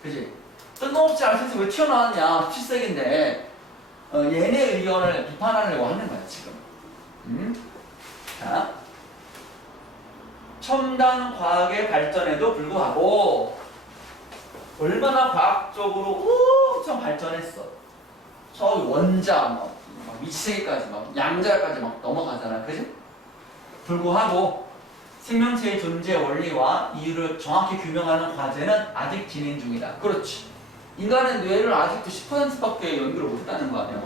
그지? 뜬금없이 아르테레스 왜 튀어나왔냐? 17세기인데 얘네 의견을 비판하려고 하는 거야 지금. 자, 첨단 과학의 발전에도 불구하고 얼마나 과학적으로 엄청 발전했어. 저기 원자 막 미치세기까지 막 양자까지 막 넘어가잖아, 그지? 불구하고 생명체의 존재 원리와 이유를 정확히 규명하는 과제는 아직 진행 중이다. 그렇지. 인간의 뇌를 아직도 10%밖에 연구를 못했다는 거 아니야.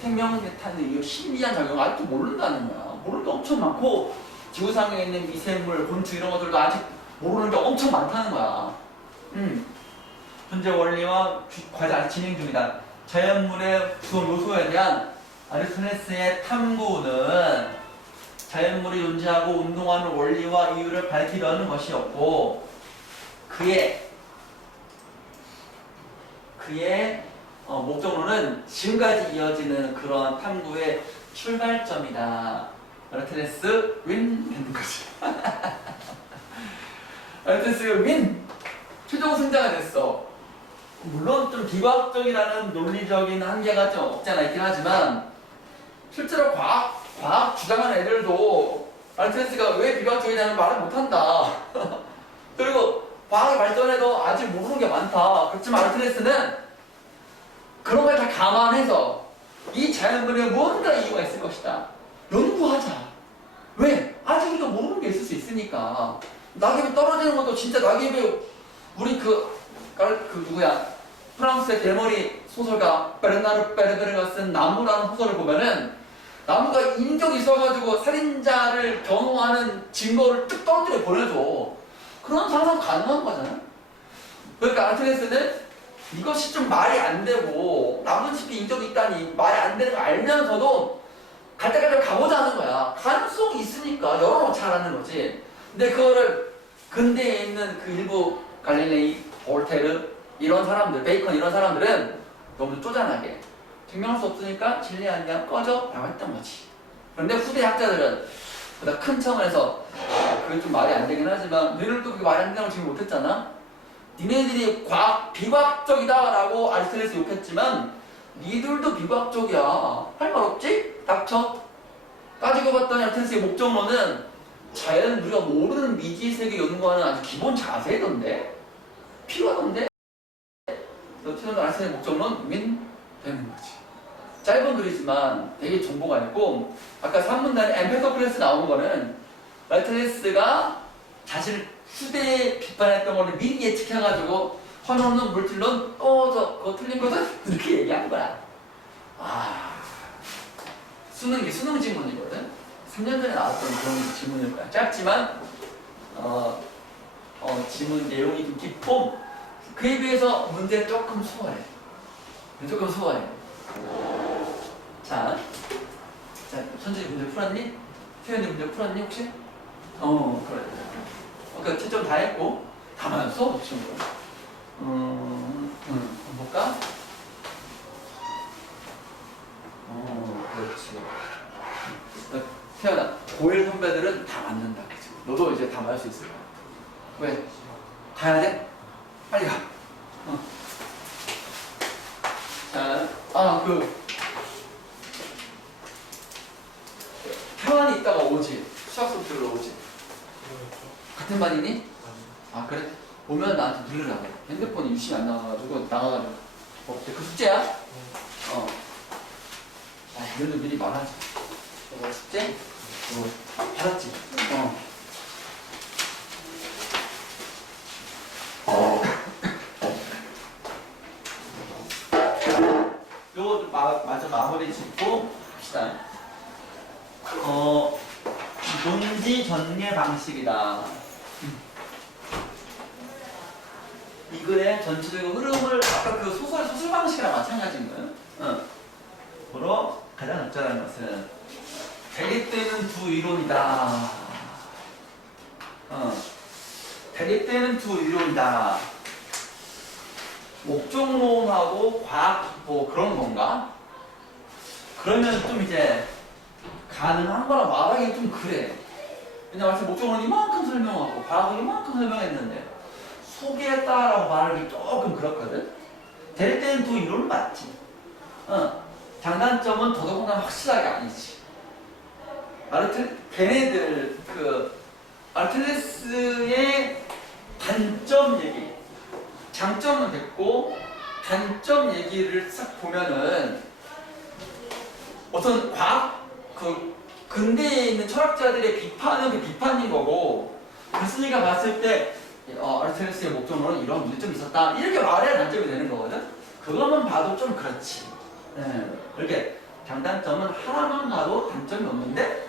생명에 타는 이유, 신비한 작용을 아직도 모른다는 거야. 모르는 게 엄청 많고 지구상에 있는 미생물, 곤충 이런 것들도 아직 모르는 게 엄청 많다는 거야. 존재 원리와 과제 아직 진행 중이다. 자연물의 구성 요소에 대한 아르테레스의 탐구는 자연물이 존재하고 운동하는 원리와 이유를 밝히려는 것이었고 그의 목적으로는 지금까지 이어지는 그런 탐구의 출발점이다. 아르테레스 윈 되는 거지. 아르테레스가 윈! 최종 승자가 됐어. 물론 좀 비과학적이라는 논리적인 한계가 좀 없지 않아 있긴 하지만 실제로 과학 주장하는 애들도 아르테레스가 왜 비과학적이냐는 말을 못한다. 그리고 과학이 발전해도 아직 모르는 게 많다. 그렇지만 아르테레스는 그런 걸 다 감안해서 이 자연물에 뭔가 이유가 있을 것이다. 연구하자. 왜? 아직 우리가 모르는 게 있을 수 있으니까. 낙엽이 떨어지는 것도 진짜 낙엽이 우리 누구야? 프랑스의 대머리 소설가 베르나르 베르베르가 쓴 나무라는 소설을 보면은 나무가 인격이 있어가지고 살인자를 경호하는 증거를 뚝 떨어뜨려 보내줘. 그런 상상 가능한 거잖아. 그러니까 아르테레스는 이것이 좀 말이 안 되고 나무숲이 인격이 있다니 말이 안 되는 거 알면서도 갈 때까지 가보자는 거야. 가능성이 있으니까 여러 번 잘하는 거지. 근데 그거를 근대에 있는 그 일부 갈릴레이, 볼테르 이런 사람들, 베이컨 이런 사람들은 너무 쪼잔하게 증명할 수 없으니까 진리 아니야 꺼져 라고 했던 거지. 그런데 후대 학자들은 보다 큰 차원에서 그게 좀 말이 안 되긴 하지만 너희들도 그게 말이 안 된다고 지금 못했잖아. 니네들이 비과학적이다 라고 아리스토텔레스 욕했지만 니들도 비과학적이야. 할 말 없지? 닥쳐. 따지고 봤더니 아리스토텔레스의 목적론은 자연 우리가 모르는 미지 세계 연구하는 아주 기본 자세던데? 필요하던데? 어쨌든 아리스토텔레스의 목적론 윈 되는 거지. 짧은 글이지만 되게 정보가 있고 아까 3문단에 엠페도클레스 나온 거는 아리스토텔레스가 자신을 후대에 비판했던 거를 미리 예측해가지고 헌호는 물질론 또 그거 틀린 거든? 이렇게 얘기한 거야. 아, 수능 지문이거든? 3년 전에 나왔던 그런 지문일 거야. 짧지만, 지문 내용이 좀 깊고, 그에 비해서 문제 조금 수월해. 조금 수월해. 자, 선생님 문제 풀었니? 태연이 문제 풀었니, 혹시? 그래. 그러니까 채점 다 했고, 다 맞았어? 지금. 한번 볼까? 그렇지. 태연아, 고1 선배들은 다 맞는다. 그치? 너도 이제 다 맞을 수 있을 거야. 왜? 가야 돼? 빨리 가. 자, 태환이 이따가 오지. 수학 수업 들으러 오지. 같은 반이니? 아, 그래? 오면 나한테 누르라고. 핸드폰이 유심히 안 나와가지고 나가가지고. 그 숙제야? 이런 거 미리 말하지. 이거 숙제? 받았지? 요거 좀 마저 마무리 짓고 합시다. 논지 전개 방식이다. 이 글의 전체적인 흐름을 아까 그 소설 방식이랑 마찬가지인 거예요. 바로 가장 적절한 것은 대립되는 두 이론이다. 대립되는 두 이론이다. 목적론하고 과학 뭐 그런 건가? 그러면 좀 이제 가능한 거라 말하기 좀 그래. 왜냐면 목적론은 이만큼 설명하고 과학은 이만큼 설명했는데 소개했다라고 말하기 조금 그렇거든. 대립되는 두 이론은 맞지. 장단점은 더더군다나 확실하게 아니지. 걔네들 아르텔레스의 단점 얘기, 장점은 됐고 단점 얘기를 싹 보면은 어떤 과학 근대에 있는 철학자들의 비판은 그 비판인 거고 글쓴이가 봤을 때 아르텔레스의 목적론은 이런 문제점이 있었다 이렇게 말해야 단점이 되는 거거든. 그것만 봐도 좀 그렇지. 이렇게 장단점은 하나만 봐도 단점이 없는데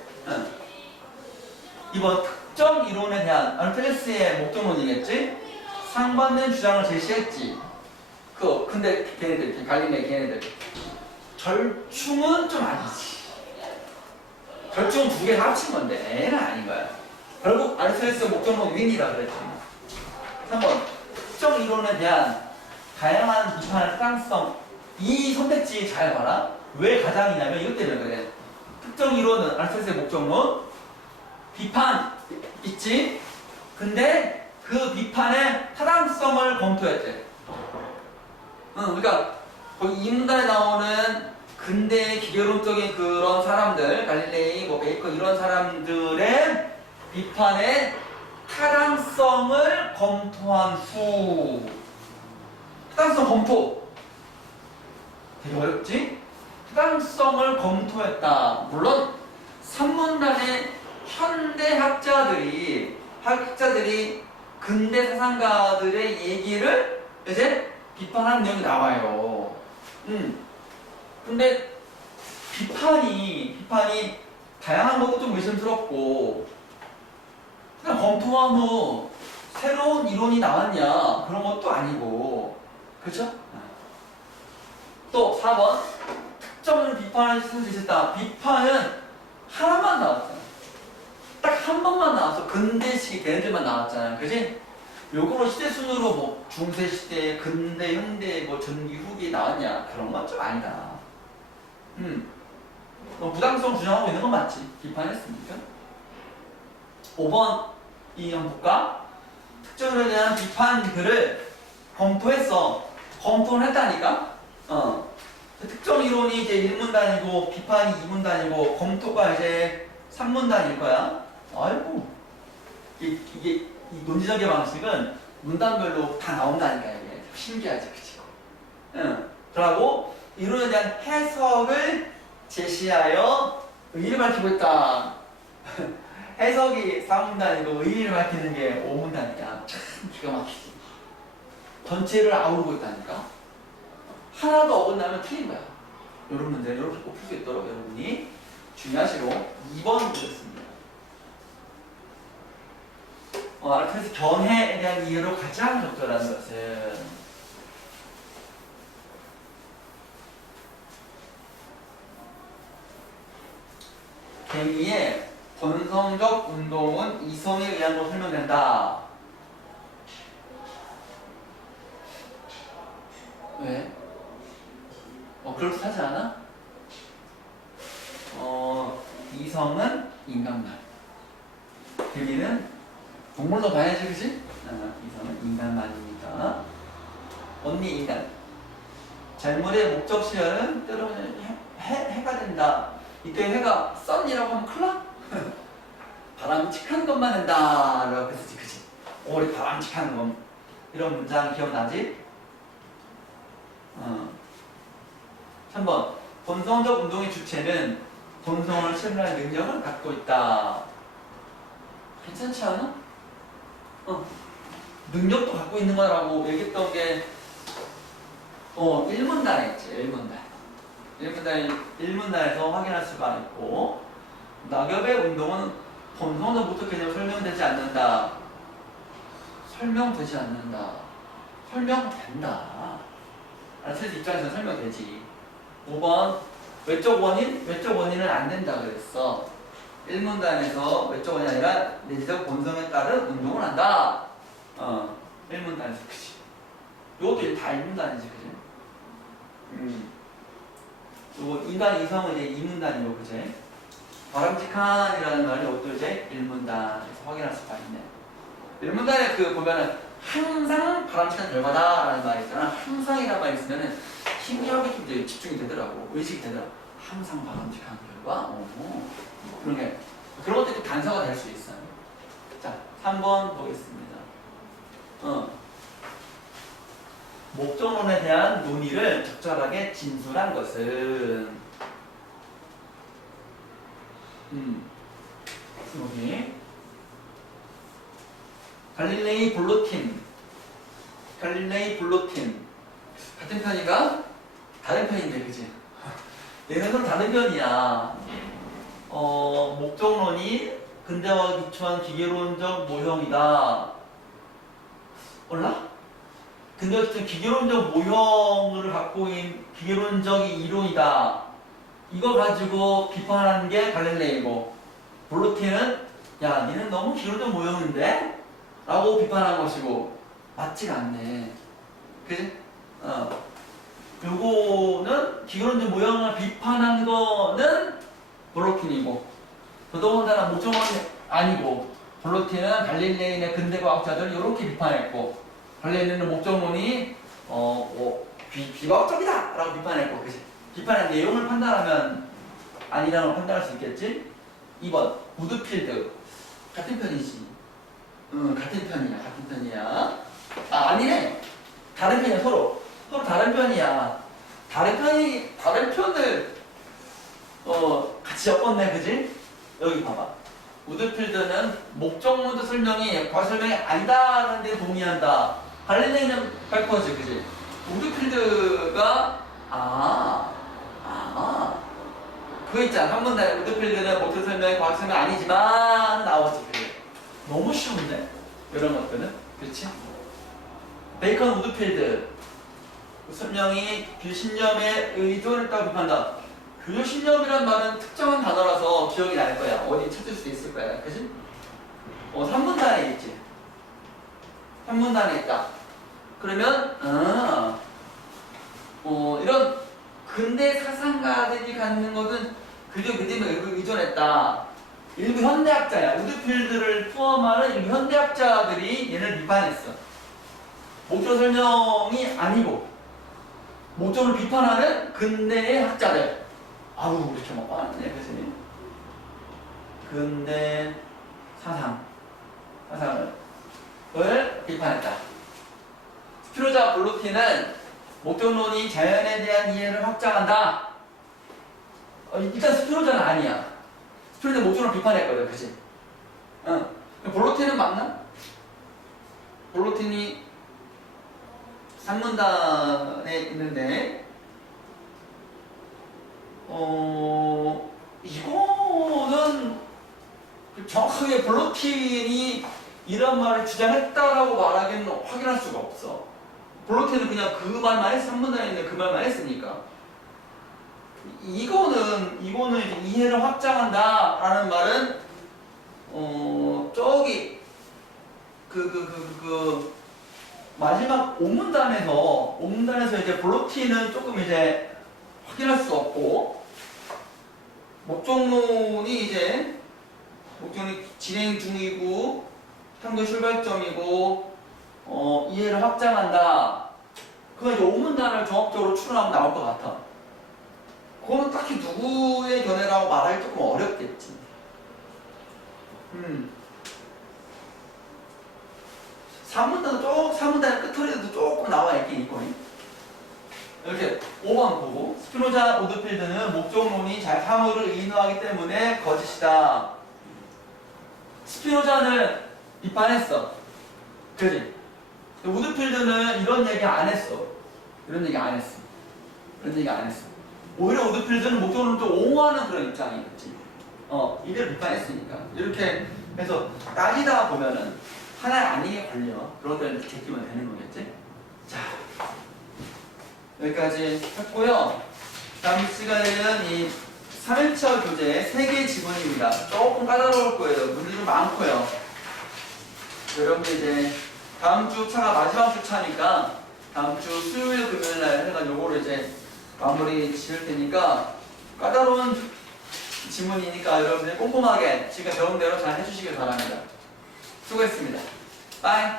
이번 특정 이론에 대한 아르텔레스의 목적론이겠지. 상반된 주장을 제시했지. 근데 걔네들 갈릴레이 걔네들 절충은 좀 아니지. 절충은 두 개 합친 건데 애는 아닌 거야. 결국 아르텔레스의 목적론 윈이다 그랬지. 3번 특정 이론에 대한 다양한 비판의 타당성. 이 선택지 잘 봐라. 왜 가장이냐면 이것 때문에 그래. 특정 이론은 아르텔레스의 목적론 비판 있지. 근데 그 비판의 타당성을 검토했대. 그러니까 거기 이 문단에 나오는 근대 기계론적인 그런 사람들, 갈릴레이, 베이컨 이런 사람들의 비판의 타당성을 검토한 후. 타당성 검토. 되게 어렵지? 타당성을 검토했다. 물론 산문단의 현대 학자들이 근대 사상가들의 얘기를 이제 비판하는 내용이 나와요. 근데 비판이 다양한 것도 좀 의심스럽고 그냥 검토한 후 새로운 이론이 나왔냐 그런 것도 아니고 그렇죠? 또 4번 특정을 비판할 수 있다. 비판은 하나만 나왔잖아. 딱 한 번만 나왔어. 근대식이 걔네들만 나왔잖아. 그지? 요거로 시대순으로 뭐 중세시대, 근대, 현대, 뭐 전기, 후기 나왔냐? 그런 건 좀 아니다. 무당성 주장하고 있는 건 맞지. 비판했으니까. 5번 이 형국가 특정에 대한 비판들을 검토했어. 검토를 했다니까? 특정 이론이 이제 1문단이고 비판이 2문단이고 검토가 이제 3문단일 거야. 아이고 이게 이 논지전개 방식은 문단별로 다 나온다니까 이게 신기하지, 그치? 그러고 이론에 대한 해석을 제시하여 의의를 밝히고 있다. 해석이 4문단이고 의의를 밝히는 게 5문단이야. 참 기가 막히지. 전체를 아우르고 있다니까. 하나도 어긋나면 틀린 거야. 이런 문제는 이렇게 꼭 풀 수 있도록 여러분이 중요하시고 2번 문제였습니다. 그래서 견해에 대한 이해로 가장 적절한 것은 개미의 본성적 운동은 이성에 의한 것으로 설명된다. 왜? 그렇듯하지 않아? 이성은 인간만. 개미는 동물로 봐야지, 그치? 이성은 인간만이니까. 언니 인간. 잘못의 목적 시야는 때로는 해가 된다. 이때 해가 썬이라고 하면 큰일 나? 바람직한 것만 된다. 라고 했었지, 그치? 우리 바람직한 것. 이런 문장 기억나지? 3번. 본성적 운동의 주체는 본성을 실현할 능력을 갖고 있다. 괜찮지 않아? 능력도 갖고 있는 거라고 얘기했던 게 1문단에 있지. 1문단에서 확인할 수가 있고, 낙엽의 운동은 본성적부터 개념 설명되지 않는다. 설명되지 않는다. 설명된다. 선생님 입장에서 설명되지. 5번. 외적 원인은 안 된다 그랬어. 1문단에서 외적 원인이 아니라 내재적 본성에 따른 운동을 한다. 1문단에서 그치. 요것도 다 1문단이지, 그치? 요거 인간 이성은 이제 2문단이고, 그치? 바람직한이라는 말이 이것도 이제 1문단에서 확인할 수가 있네. 1문단에 보면은 항상 바람직한 결과다라는 말이 있잖아. 항상이라는 말이 있으면은 희미하게 좀 이제 집중이 되더라고. 의식이 되더라고. 항상 바람직한 결과. 그런 것들이 단서가 될 수 있어요. 자, 3번 보겠습니다. 목적론에 대한 논의를 적절하게 진술한 것은 여기 갈릴레이 블로틴 같은 편인가? 다른 편인데, 그치? 얘네들 다른 편이야. 목적론이 근대화가 기초한 기계론적 모형이다. 몰라? 근대화 기초한 기계론적 모형을 갖고 있는 기계론적인 이론이다. 이거 가지고 비판하는 게 갈릴레이고, 블로틴은 야, 니는 너무 기계론적 모형인데? 라고 비판한 것이고, 맞지가 않네. 그지? 요거는 기계론적 모형을 비판한 거는 블로틴이고, 더더군다나 목적론이 아니고, 블로틴은 갈릴레이의 근대과학자들 이렇게 비판했고, 갈릴레이는 목적론이 비과학적이다! 라고 비판했고, 그치? 비판의 내용을 판단하면 아니라고 판단할 수 있겠지? 2번, 우드필드. 같은 편이지. 같은 편이야. 아니네. 다른 편이야, 서로 다른 편이야. 다른 편을 같이 엮었네, 그지? 여기 봐봐. 우드필드는 목적문도 설명이 과학 설명이 아니다라는 데 동의한다. 갈릴레이는 100%지, 그지? 우드필드가 그거 있잖아. 한 문단에 우드필드는 목적 설명이 과학 설명이 아니지만 나오지, 그게. 너무 쉬운데? 이런 것들은, 그렇지? 베이컨 우드필드 설명이 교신념에 의존했다고 비판한다. 교신념이란 말은 특정한 단어라서 기억이 날 거야. 어디 찾을 수 있을 거야. 그치? 3문단에 있지. 3문단에 있다. 그러면 이런 근대 사상가들이 갖는 것은 교신념에 의존했다. 일부 현대학자야. 우드필드를 포함하는 일부 현대학자들이 얘를 비판했어. 목적 설명이 아니고 목적을 비판하는 근대의 학자들. 이렇게 막 많네, 그치? 근대 사상을 비판했다. 스피노자 블로틴은 목적론이 자연에 대한 이해를 확장한다. 일단 스피노자는 아니야. 스피노자 목적론을 비판했거든, 그치? 블로틴은 맞나? 블로틴이 3문단에 있는데 이거는 정확하게 블로틴이 이런 말을 주장했다라고 말하기는 확인할 수가 없어. 블로틴은 그냥 그 말만 했, 3문단에 있는 그 말만 했으니까. 이거는 이제 이해를 확장한다라는 말은 저기 마지막 5문단에서 이제 블로틴은 조금 이제 확인할 수 없고 목적론이 진행 중이고 탐구 출발점이고 이해를 확장한다. 그건 이제 5문단을 종합적으로 추론하면 나올 것 같아. 그거는 딱히 누구의 견해라고 말하기 조금 어렵겠지. 3문단의 끝털이도 조금 나와 있긴 있거든. 이렇게 5번 보고 스피노자 우드필드는 목적론이 사물을 인호하기 때문에 거짓이다. 스피노자는 비판했어. 그지? 우드필드는 이런 얘기 안 했어. 이런 얘기 안 했어. 오히려 우드필드는 목적론을 좀 옹호하는 그런 입장이겠지. 이대로 비판했으니까. 이렇게 해서 따지다 보면은 하나의 아니게 걸려. 그런 데는 제끼면 되는 거겠지? 자, 여기까지 했고요. 다음 시간에는 이 3일차 교재 3개 지문입니다. 조금 까다로울 거예요. 문제 좀 많고요. 여러분들 이제 다음 주 차가 마지막 주 차니까 다음 주 수요일 금요일 날 해가 요거를 이제 마무리 지을 테니까 까다로운 지문이니까 여러분들 꼼꼼하게 지금 배운 대로 잘 해주시길 바랍니다. 수고했습니다. 빠이.